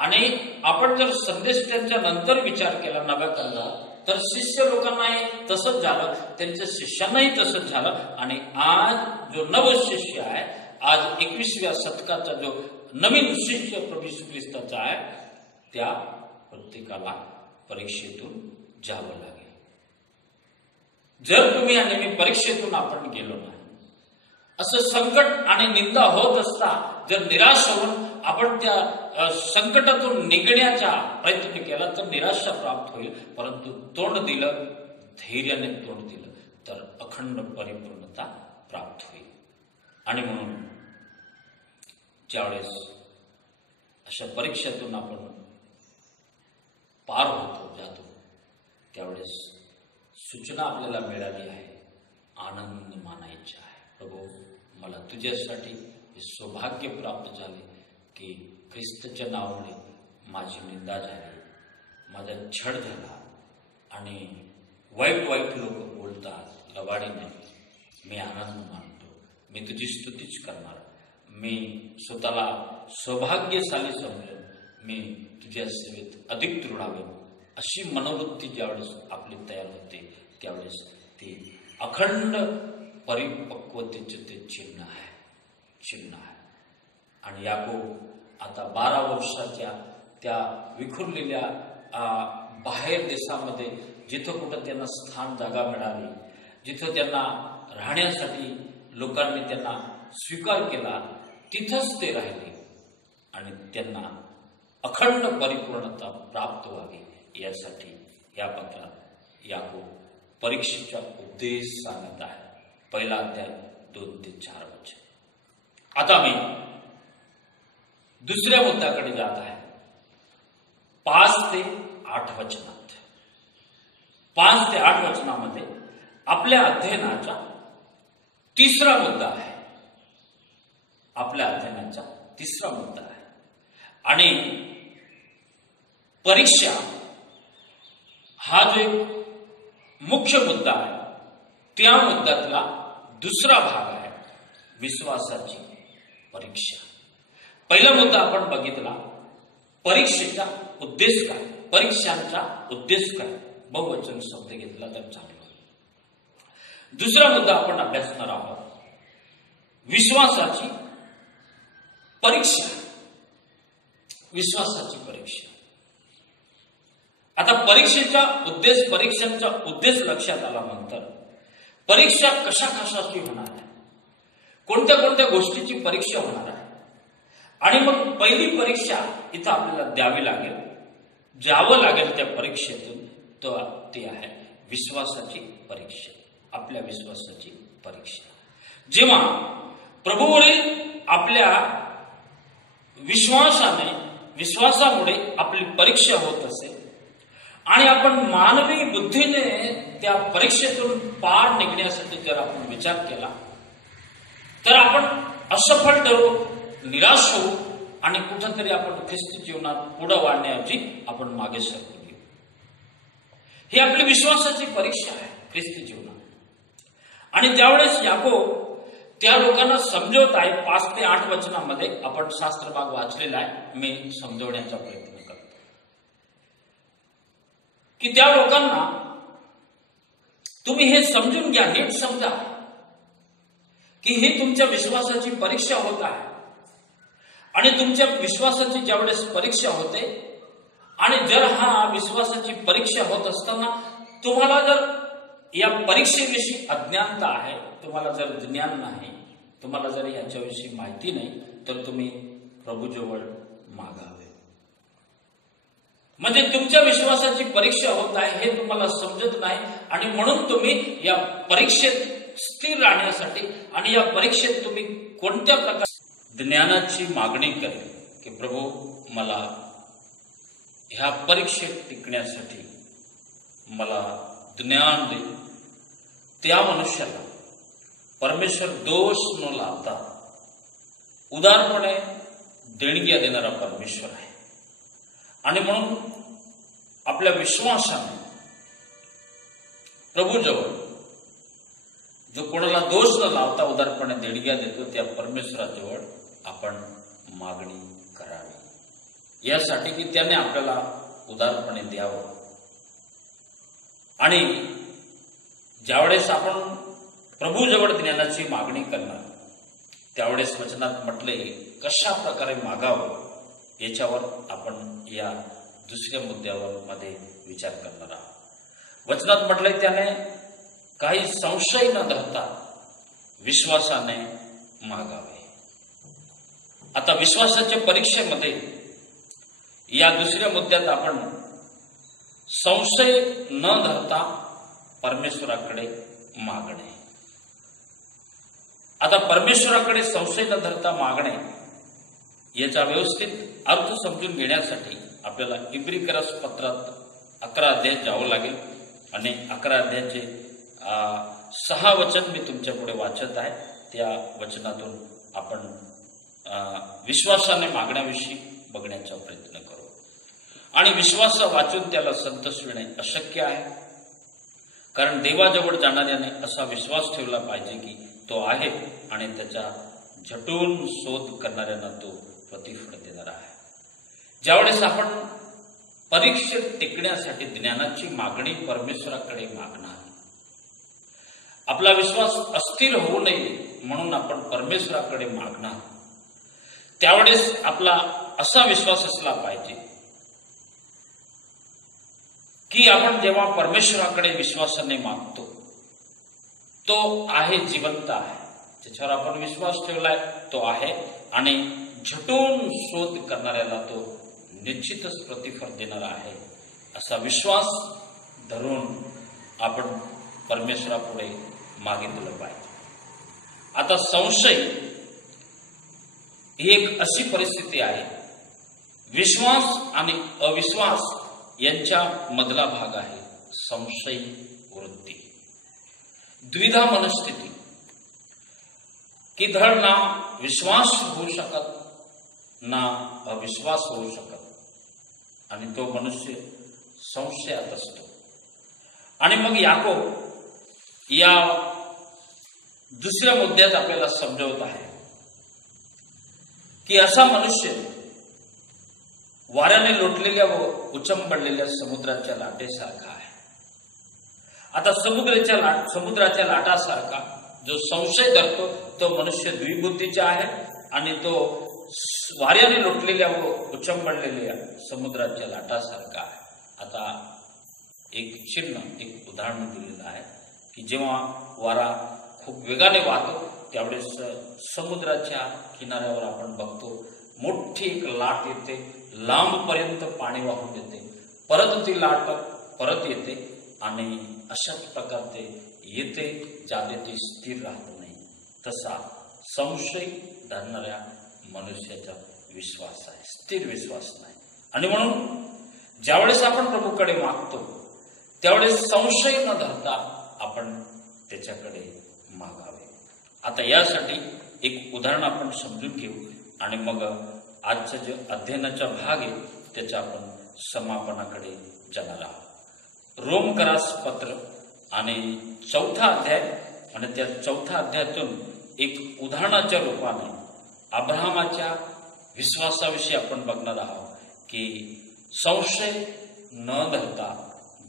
आणि आपण जर संदेश त्यांच्या नंतर विचार केला नव्या कर्जात, तर शिष्य लोकांनाही तसंच झालं, त्यांच्या शिष्यांनाही तसंच झालं. आणि आज जो नव शिष्य आहे, आज 21व्या शतकाचा जो नवीन शिष्य प्रभू येशू ख्रिस्ताचा आहे, त्या प्रत्येकाला परीक्षेतून जावं लागेल. जर तुम्ही आणि मी परीक्षेतून आपण गेलो नाही, असं संकट आणि निंदा होत असता जर निराश होऊन आपण त्या संकटातून निघण्याचा प्रयत्न केला तर निराशा प्राप्त होईल. परंतु तोंड दिलं, धैर्याने तोंड दिलं तर अखंड परिपूर्णता प्राप्त होईल. आणि म्हणून ज्यावेळेस अशा परीक्षेतून आपण पार होतो, जातो, त्यावेळेस सूचना आपल्याला मिळाली आहे, आनंद मानायचा आहे. प्रभू, मला तुझ्यासाठी हे सौभाग्य प्राप्त झाले की ख्रिस्ताच्या नावाने माझी निंदा झाली, माझा छळ झाला आणि वाईट वाईट लोक बोलतात लवाडीने. मी आनंद मानतो, मी तुझी स्तुतीच करणार, मी स्वतःला सौभाग्यशाली समजून मी तुझ्या सेवेत अधिक दृढावे, अशी मनोवृत्ती ज्यावेळेस आपली तयार होते त्यावेळेस ते अखंड परिपक्वतेचे ते चिन्ह आहे. आणि याकोब आता 12 वर्षाच्या त्या विखुरलेल्या बाहेर देशामध्ये जिथं कुठं त्यांना स्थान जागा मिळाली, जिथं त्यांना राहण्यासाठी लोकांनी त्यांना स्वीकार केला, तिथंच ते राहिले आणि त्यांना अखंड परिपूर्णता प्राप्त व्हावी यासाठी या पत्रात याकोब परीक्षेचा उद्देश सांगत आहे. पहिला अध्याय 2 ते 4 वचन. आता मी दुसऱ्या मुद्द्याकडे जात आहे. 5 ते 8 वचनात, 5 ते 8 वचनामध्ये आपल्या अध्ययनाचा तिसरा मुद्दा आहे. आपल्या अध्ययनाचा तिसरा मुद्दा आहे. आणि परीक्षा हा जो एक मुख्य मुद्दा आहे, त्या मुद्द्यातला दुसरा भाग आहे विश्वासाची परीक्षा. पहिला मुद्दा आपण बघितला, परीक्षेचा उद्देश काय, परीक्षांचा उद्देश काय, बहुवचन शब्द घेतला तर चांगला. दुसरा मुद्दा आपण अभ्यासणार आहोत, विश्वासाची परीक्षा. विश्वासाची परीक्षा. आता परीक्षांचा उद्देश लक्षात आल्यानंतर परीक्षा कशा कशाची होणार आहे, कोणत्या कोणत्या गोष्टीची परीक्षा होणार आहे. आणि मग पहिली परीक्षा इथं आपल्याला द्यावी लागेल, जावं लागेल त्या परीक्षेतून, तो ती आहे विश्वासाची परीक्षा. आपल्या विश्वासाची परीक्षा. जेव्हा प्रभूवरील आपल्या विश्वासामुळे आपली परीक्षा होत असेल आणि आपण मानवी बुद्धीने त्या परीक्षेतून पार निघण्यासाठी जर आपण विचार केला तर आपण असफल ठरू, निराश होऊ आणि कुठंतरी आपण ख्रिस्ती जीवनात पुढे वाढण्याऐवजी आपण मागे सरकू घेऊ. ही आपली विश्वासाची परीक्षा आहे ख्रिस्ती जीवनात. आणि त्यावेळेस याकोब त्या लोकांना समजवत आहे. 5 ते 8 वचनामध्ये आपण शास्त्र भाग वाचलेला आहे, मी समजवण्याचा प्रयत्न करतो की त्या लोकांना तुम्ही हे समजून घ्या, नीट समजा की ही तुमच्या विश्वासाची परीक्षा होत आहे. आणि तुमच्या विश्वासाची ज्यावेळेस परीक्षा होते आणि जर हा विश्वासाची परीक्षा होत असताना तुम्हाला जर या परीक्षेविषयी अज्ञानता आहे, तुम्हाला जर ज्ञान नाही, तुम्हाला जर याच्याविषयी माहिती नाही, तर तुम्ही प्रभूजवळ मागावे. म्हणजे तुमच्या विश्वासाची परीक्षा होत आहे हे तुम्हाला समजत नाही आणि म्हणून तुम्ही या परीक्षेत स्थिर राहण्यासाठी आणि या परीक्षेत तुम्ही कोणत्या प्रकार ज्ञानाची मागणी करेल की प्रभू मला ह्या परीक्षेत टिकण्यासाठी मला ज्ञान दे. त्या मनुष्याला परमेश्वर दोष न लावता उदारपणे देणग्या देणारा परमेश्वर आहे. आणि म्हणून आपल्या विश्वासाने प्रभूजवळ जो कोणाला दोष न लावता उदारपणे देणग्या देतो त्या परमेश्वराजवळ आपण मागणी करावी. यासाठी की त्याने आपल्याला उदारपणे द्यावं. आणि ज्यावेळेस आपण प्रभूजवळ ज्ञानाची मागणी करणार त्यावेळेस वचनात म्हटले कशा प्रकारे मागावं याच्यावर आपण या दुसऱ्या मुद्द्यावर मध्ये विचार करणार आहोत. वचनात म्हटले त्याने काही संशय न धरता विश्वासाने मागावे. आता विश्वासाच्या परीक्षेमध्ये या दुसऱ्या मुद्द्यात आपण संशय न धरता परमेश्वराकडे मागणे. आता परमेश्वराकडे संशय न धरता मागणे याचा व्यवस्थित अर्थ समजून घेण्यासाठी आपल्याला इब्रिकरस पत्रात 11 अध्यायात जावं लागेल. आणि 11 अध्यायाचे 6 वचन मी तुमच्या पुढे वाचत आहे. त्या वचनातून आपण विश्वासाने मागण्याविषयी बघण्याचा प्रयत्न करू. आणि विश्वास वाचून त्याला संतोषविणे अशक्य आहे, कारण देवाजवळ जाणाऱ्याने असा विश्वास ठेवला पाहिजे की तो आहे आणि त्याच्या झटून शोध करणाऱ्यांना तो प्रतिफळ देणार आहे. ज्यावेळेस आपण परीक्षेत टिकण्यासाठी ज्ञानाची मागणी परमेश्वराकडे मागणार, आपला विश्वास अस्थिर होऊ नये म्हणून आपण परमेश्वराकडे मागणार, त्यावेळेस आपला असा विश्वास असला पाहिजे की आपण जेव्हा परमेश्वराकडे विश्वासाने मागतो तो आहे, जिवंत आहे, ज्याच्यावर आपण विश्वास ठेवलाय तो आहे आणि झटून शोध करणाऱ्याला तो निश्चितच प्रतिफळ देणार आहे, असा विश्वास धरून आपण परमेश्वरापुढे मागितलं पाहिजे. आता संशय ही एक अशी परिस्थिती आहे, विश्वास आणि अविश्वास यांच्या मधला भाग आहे संशय वृत्ती, द्विधा मनस्थिती, की धड ना विश्वास होऊ शकत ना अविश्वास होऊ शकत आणि तो मनुष्य संशयात असतो. आणि मग याकोब या दुसऱ्या मुद्द्यात आपल्याला समजवत आहे की असा मनुष्य वाऱ्याने लोटलेल्या व उचंबडलेल्या समुद्राच्या लाटेसारखा आहे. आता समुद्राच्या लाटासारखा जो संशय धरतो तो मनुष्य द्विबुद्धीचा आहे आणि तो वाऱ्याने लोटलेल्या व उचंबडलेल्या समुद्राच्या लाटासारखा आहे. आता एक चिन्ह, एक उदाहरण दिलेलं आहे की जेव्हा वारा खूप वेगाने वाहतो त्यावेळेस समुद्राच्या किनाऱ्यावर आपण बघतो मोठी एक लाट येते, लांबपर्यंत पाणी वाहून येते, परत ती लाट परत येते आणि अशाच प्रकारे येते, ज्याने ती स्थिर राहत नाही. तसा संशय धरणाऱ्या मनुष्याचा विश्वास आहे, स्थिर विश्वास नाही. आणि म्हणून ज्यावेळेस आपण प्रभूकडे मागतो त्यावेळेस संशय न धरता आपण त्याच्याकडे मागावे. आता यासाठी एक उदाहरण आपण समजून घेऊ आणि मग आजचा जो अध्ययनाचा भाग आहे त्याच्या आपण समापनाकडे जाणार आहोत. रोमकरास पत्र आणि 4था अध्याय आणि त्या 4थ्या अध्यायातून एक उदाहरणाच्या रूपाने अब्राहमाच्या विश्वासाविषयी आपण बघणार आहोत की संशय न धरता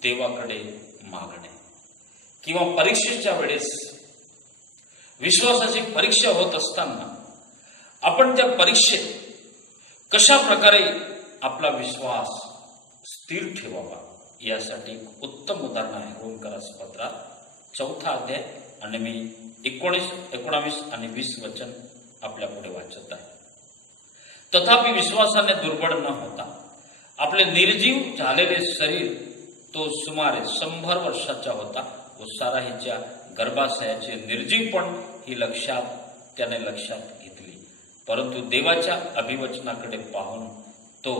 देवाकडे मागणे किंवा परीक्षेच्या वेळेस विश्वासाची परीक्षा होत असताना आपण त्या परीक्षेत कशा प्रकारे आपला विश्वास स्थिर ठेवावा यासाठी एक उत्तम उदाहरण आहे रोमकरास पत्रात 4था अध्याय आणि मी 19 आणि 20 वचन आपल्या पुढे वाचत आहे. तथापि विश्वासाने दुर्बळ न होता आपले निर्जीव झालेले शरीर तो सुमारे 100 वर्षाचा होता व सारा हिच्या गर्भाशयाचे निर्जीवपण ही त्याने लक्षात घेतली, परंतु देवाच्या अभिवचनाकडे पाहून तो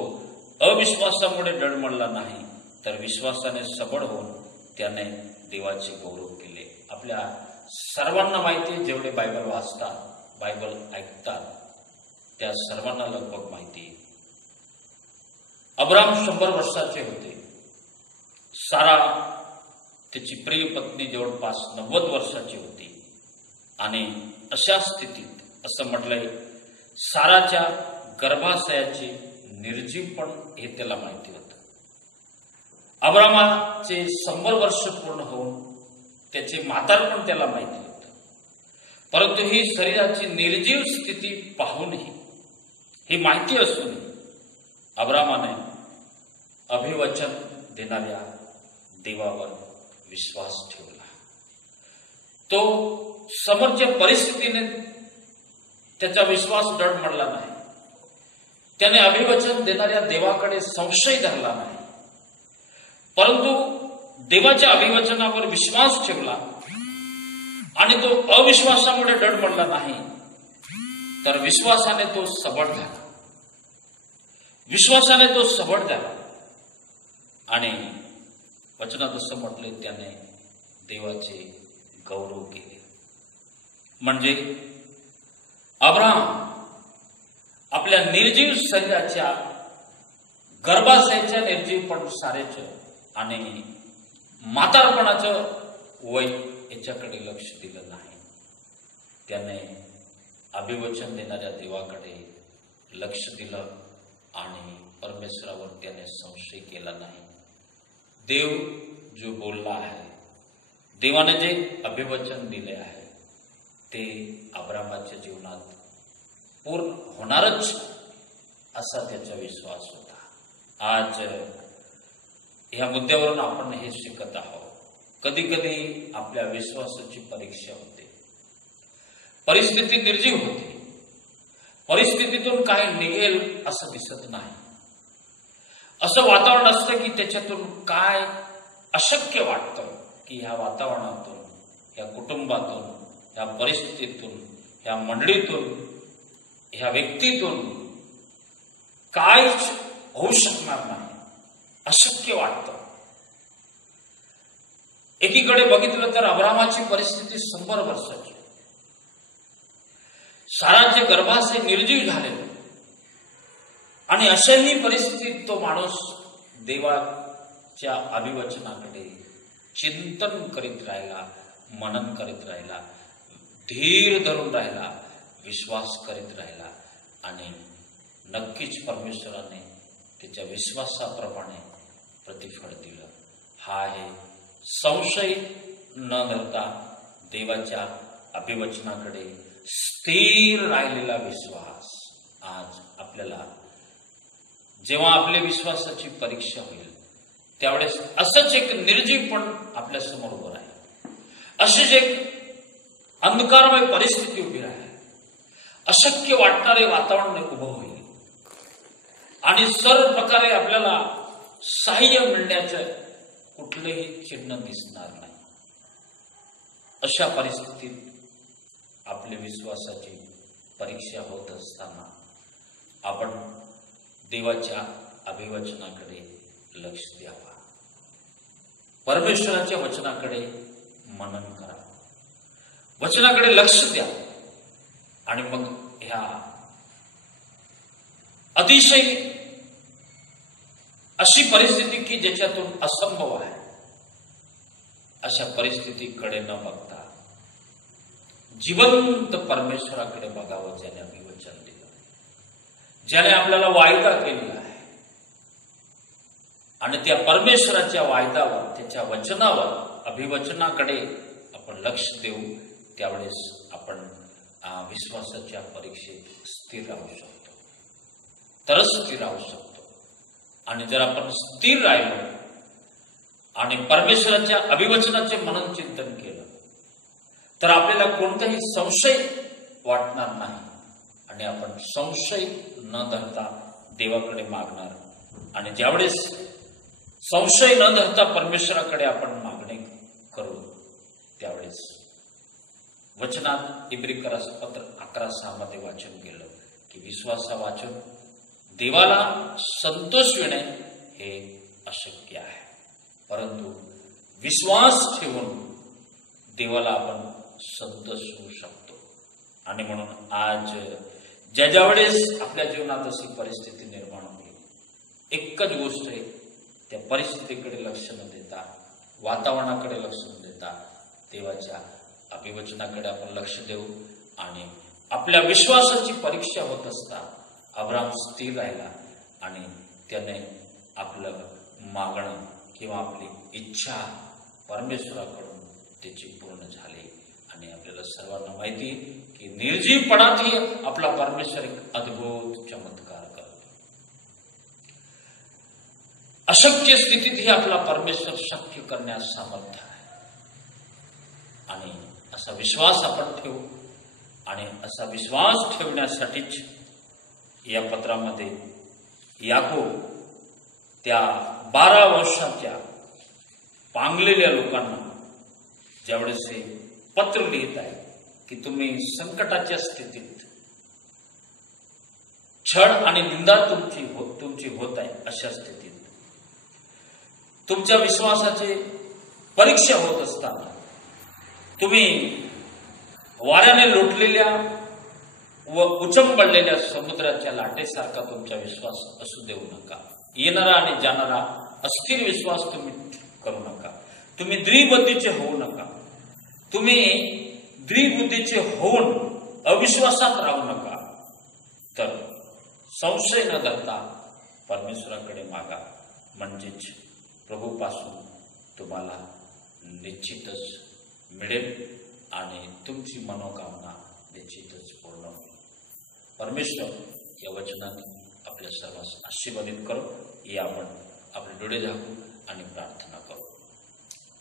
अविश्वासामुळे डळमळला नाही, तर विश्वासाने सबळ होऊन त्याने देवाचे गौरव केले. आपल्या सर्वांना माहिती, जेवढे बायबल वाचतात, बायबल ऐकतात, त्या सर्वांना लगभग माहिती आहे. अब्राम 100 वर्षाचे होते, सारा त्याची प्रिय पत्नी जवळपास 90 वर्षाची होती आणि अशा स्थितीत असं म्हटलंय साराच्या गर्भाशयाचे निर्जीवपण हे त्याला माहिती होतं. अब्रामाचे 100 वर्ष पूर्ण होऊन त्याचे म्हातारपण त्याला माहिती होतं. परंतु ही शरीराची निर्जीव स्थिती पाहूनही, ही माहिती असूनही अब्रामाने अभिवचन देणाऱ्या देवावर विश्वास ठेवला. तो समोरच्या परिस्थितीने त्याचा विश्वास डळमळला नाही. त्याने अभिवचन देणाऱ्या देवाकडे संशय धरला नाही, परंतु देवाच्या अभिवचनावर विश्वास ठेवला आणि तो अविश्वासामुळे डळमळला नाही, तर विश्वासाने तो सबळ झाला. विश्वासाने तो सबळ झाला आणि वचनात असं म्हटले, त्याने देवाचे गौरव केले. म्हणजे अब्राम आपल्या निर्जीव शरीराच्या गर्भाशयाच्या निर्जीवपण सारेचं आणि म्हातारपणाचं वय याच्याकडे लक्ष दिलं नाही. त्याने अभिवचन देणाऱ्या देवाकडे लक्ष दिलं आणि परमेश्वरावर त्याने संशय केला नाही. देव जो बोलला आहे, देवाने जे अभिवचन दिले आहे ते अब्रामाच्या जीवनात पूर्ण होणारच असा त्याचा विश्वास होता. आज या मुद्द्यावरून आपण हे शिकत आहोत. कधी कधी आपल्या विश्वासाची परीक्षा होते, परिस्थिती निर्जीव होते, परिस्थितीतून काय निघेल असं दिसत नाही. असं वातावरण असतं की त्याच्यातून काय अशक्य वाटतं की ह्या वातावरणातून, ह्या कुटुंबातून, ह्या परिस्थितीतून, ह्या मंडळीतून, ह्या व्यक्तीतून काहीच होऊ शकणार नाही, अशक्य वाटतं. एकीकडे बघितलं तर अब्रामाची परिस्थिती 100 वर्षाची, साराचे गर्भाशय निर्जीव झालेले आणि अशाही परिस्थितीत तो माणूस देवाच्या अभिवचनाकडे चिंतन करीत राहिला, मनन करीत राहिला, धीर धरून राहिला, विश्वास करीत राहिला आणि नक्कीच परमेश्वराने त्याच्या विश्वासाप्रमाणे प्रतिफळ दिलं. हा आहे संशय न धरता देवाच्या अभिवचनाकडे स्थिर राहिलेला विश्वास. आज आपल्याला जेव्हा आपल्या विश्वासाची परीक्षा होईल त्यावेळेस असंच एक निर्जीवपण आपल्या समोर उभं राहील, अशीच एक अंधकारमय परिस्थिती उभी राहील, अशक्य वाटणारे वातावरण उभं होईल आणि सर्व प्रकारे आपल्याला सहाय्य मिळण्याचं कुठलंही चिन्ह दिसणार नाही. अशा परिस्थितीत आपल्या विश्वासाची परीक्षा होत असताना आपण देवाच्या अभिवचनाकडे लक्ष द्यावा, परमेश्वराच्या वचनाकडे मनन करा, वचनाकडे लक्ष द्या आणि मग ह्या अतिशय अशी परिस्थिती की ज्याच्यातून असंभव आहे अशा परिस्थितीकडे न बघता जिवंत परमेश्वराकडे बघावं, ज्याने अभिवचन दिलं, ज्याने आपल्याला वायदा केलेला आहे आणि त्या परमेश्वराच्या वायदावर, त्याच्या वचनावर, अभिवचनाकडे आपण लक्ष देऊ. त्यावेळेस आपण विश्वासाच्या परीक्षेत स्थिर राहू शकतो, तरच स्थिर राहू शकतो. आणि जर आपण स्थिर राहिलो आणि परमेश्वराच्या अभिवचनाचे मनन चिंतन केलं तर आपल्याला कोणताही संशय वाटणार नाही आणि आपण संशय न धरता देवाकडे मागणार. आणि ज्यावेळेस संशय न धरता परमेश्वराकडे आपण मागणे करू त्यावेळेस वचनात इब्रिकराचं पत्र 11:6 मध्ये वाचन केलं की विश्वासा वाचून देवाला संतोषविणे हे अशक्य आहे, परंतु विश्वास ठेवून देवाला आपण संतोषवू शकतो. आणि म्हणून आज ज्या वेळेस आपल्या जीवनात अशी परिस्थिती निर्माण होईल, एकच गोष्ट आहे, त्या परिस्थितीकडे लक्ष न देता, वातावरणाकडे लक्ष न देता देवाच्या अभिवचनाकडे आपण लक्ष देऊ. आणि आपल्या विश्वासाची परीक्षा होत असता अब्राम स्थिर राहिला आणि त्याने आपलं मागणं किंवा आपली इच्छा परमेश्वराकडून त्याची पूर्ण झाली. आणि आपल्याला सर्वांना माहिती आहे की निर्जीवपणातही आपला परमेश्वर एक अद्भुत चमत्कार करतो. अशक्य स्थितीतही आपला परमेश्वर शक्य करण्यास सामर्थ्य आहे. आणि असा विश्वास आपण ठेवू. आणि असा विश्वास ठेवण्यासाठीच या पत्रामध्ये याकोब त्या 12 वर्षाच्या पांगलेल्या लोकांना ज्यावेळेस हे पत्र लिहित आहे की तुम्ही संकटाच्या स्थितीत छळ आणि निंदा तुमची होत आहे, अशा स्थितीत तुमच्या विश्वासाची परीक्षा होत असताना तुम्ही वाऱ्याने लोटलेल्या व उचंबळलेल्या समुद्राच्या लाटेसारखा तुमचा विश्वास असू देऊ नका. येणारा आणि जाणारा अस्थिर विश्वास तुम्ही करू नका. तुम्ही द्विबुद्धीचे होऊ नका. तुम्ही द्विबुद्धीचे होऊन अविश्वासात राहू नका. तर संशय न धरता परमेश्वराकडे मागा, म्हणजेच प्रभूपासून तुम्हाला निश्चितच मिळेल आणि तुमची मनोकामना निश्चितच पूर्ण होईल. परमेश्वर या वचनाने आपल्या सर्वांस आशीर्वादित करो. हे आपण आपले डोळे झाकू आणि प्रार्थना करू.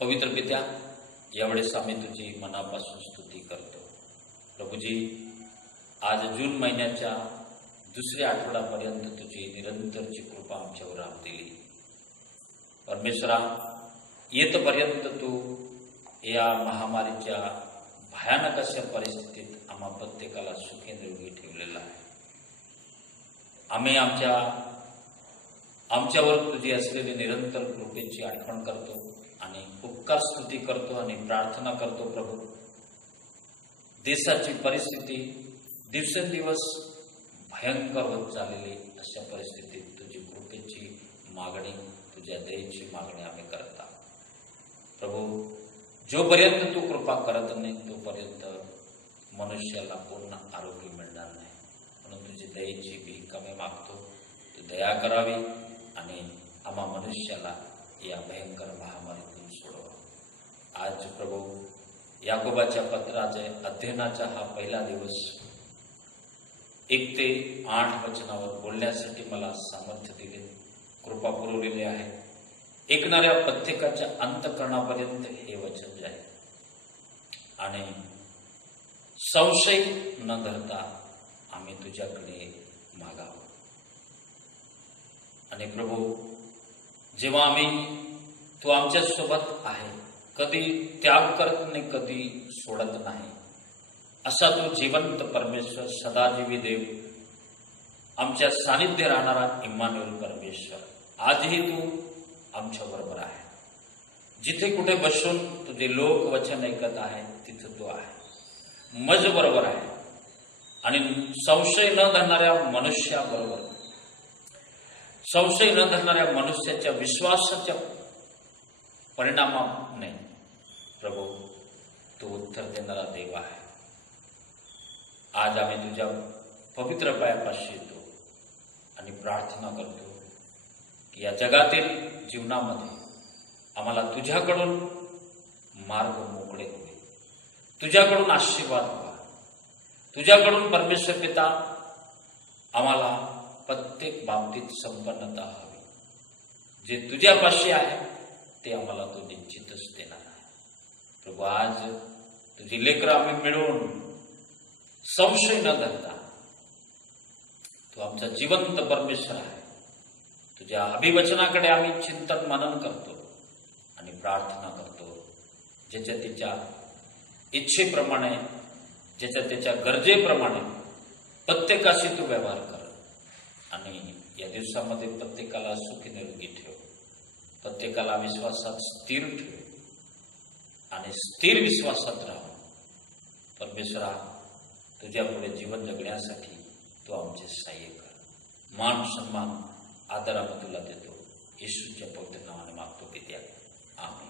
पवित्र पित्या, यावेळेस आम्ही तुझी मनापासून स्तुती करतो. प्रभूजी, आज जून महिन्याच्या दुसऱ्या आठवड्यापर्यंत तुझी निरंतरची कृपा आमच्यावर दिली. परमेश्वरा, येतपर्यंत तू या महामारीच्या भयानक अशा परिस्थितीत आम्हा प्रत्येकाला सुखी निरोगी ठेवलेला आहे. आम्ही आमच्यावर तुझी असलेली निरंतर कृपेची आठवण करतो आणि उपकार स्तुती करतो आणि प्रार्थना करतो. प्रभू, देशाची परिस्थिती दिवसेंदिवस भयंकर होत चाललेली अशा परिस्थितीत तुझी कृपेची मागणी, तुझ्या दयेची मागणी आम्ही करता. प्रभू, जोपर्यंत तू कृपा करत नाही तोपर्यंत मनुष्याला पूर्ण आरोग्य मिळणार नाही. म्हणून तुझी दयेची भीक आम्ही मागतो. तू दया करावी आणि आम्हा मनुष्याला या भयंकर महामारीतून सोडवा. आज प्रभू, याकोबाच्या पत्राच्या अध्ययनाचा हा पहिला दिवस 1 ते 8 वचनावर बोलण्यासाठी मला सामर्थ्य दिले, कृपा पुरवलेली आहे. ऐकणाऱ्या प्रत्येकाच्या अंतःकरणापर्यंत हे वचन जाईल आणि संशय न धरता आम्ही तुझ्याकडे मागावं. आणि प्रभू, जेव्हा तू आमच्या सोबत आहे, कधी त्याग करत नाही, कधी सोडत नाही, असा तो जिवंत परमेश्वर, सदाजीवी देव, आमच्या सानिध्य राहणारा इम्मानुएल परमेश्वर, आजही तू आमच्या बरोबर आहे. जिथे कुठे बसून तुझे लोक वचन ऐकत आहे तिथे तू आहे, मज बरोबर आहे. आणि संशय न धरणाऱ्या मनुष्याबरोबर, संशय न धरणाऱ्या मनुष्याच्या विश्वासाच्या परिणामाने प्रभू तू उत्तर देणारा देव आहे. आज आम्ही तुझ्या पवित्र पायापाशी येतो आणि प्रार्थना करतो की या जगातील जीवनामध्ये आम्हाला तुझ्याकडून मार्ग मोकळे होईल, तुझ्याकडून आशीर्वाद व्हा, तुझ्याकडून परमेश्वर पिता आम्हाला प्रत्येक बाबतीत संपन्नता हवी. जे तुझ्यापाशी आहे ते आम्हाला तू निश्चितच देणार आहे. प्रभू, आज तुझी लेकरं आम्ही मिळून संशय न धरता तू आमचा जिवंत परमेश्वर आहे, तुझ्या अभिवचनाकडे आम्ही चिंतन मनन करतो आणि प्रार्थना करतो. ज्याच्या त्याच्या इच्छेप्रमाणे, ज्याच्या त्याच्या गरजेप्रमाणे प्रत्येकाशी तू व्यवहार कर आणि या दिवसामध्ये प्रत्येकाला सुखी निरोगी ठेव, प्रत्येकाला विश्वासात स्थिर ठेव आणि स्थिर विश्वासात राहून परमेश्वरा तुझ्या पुढे जीवन जगण्यासाठी तू आमचे सहाय्य कर. मान सन्मान आदर आम्ही तुला देतो. येशूच्या पवित्र नावाने मागतो की त्या आमेन.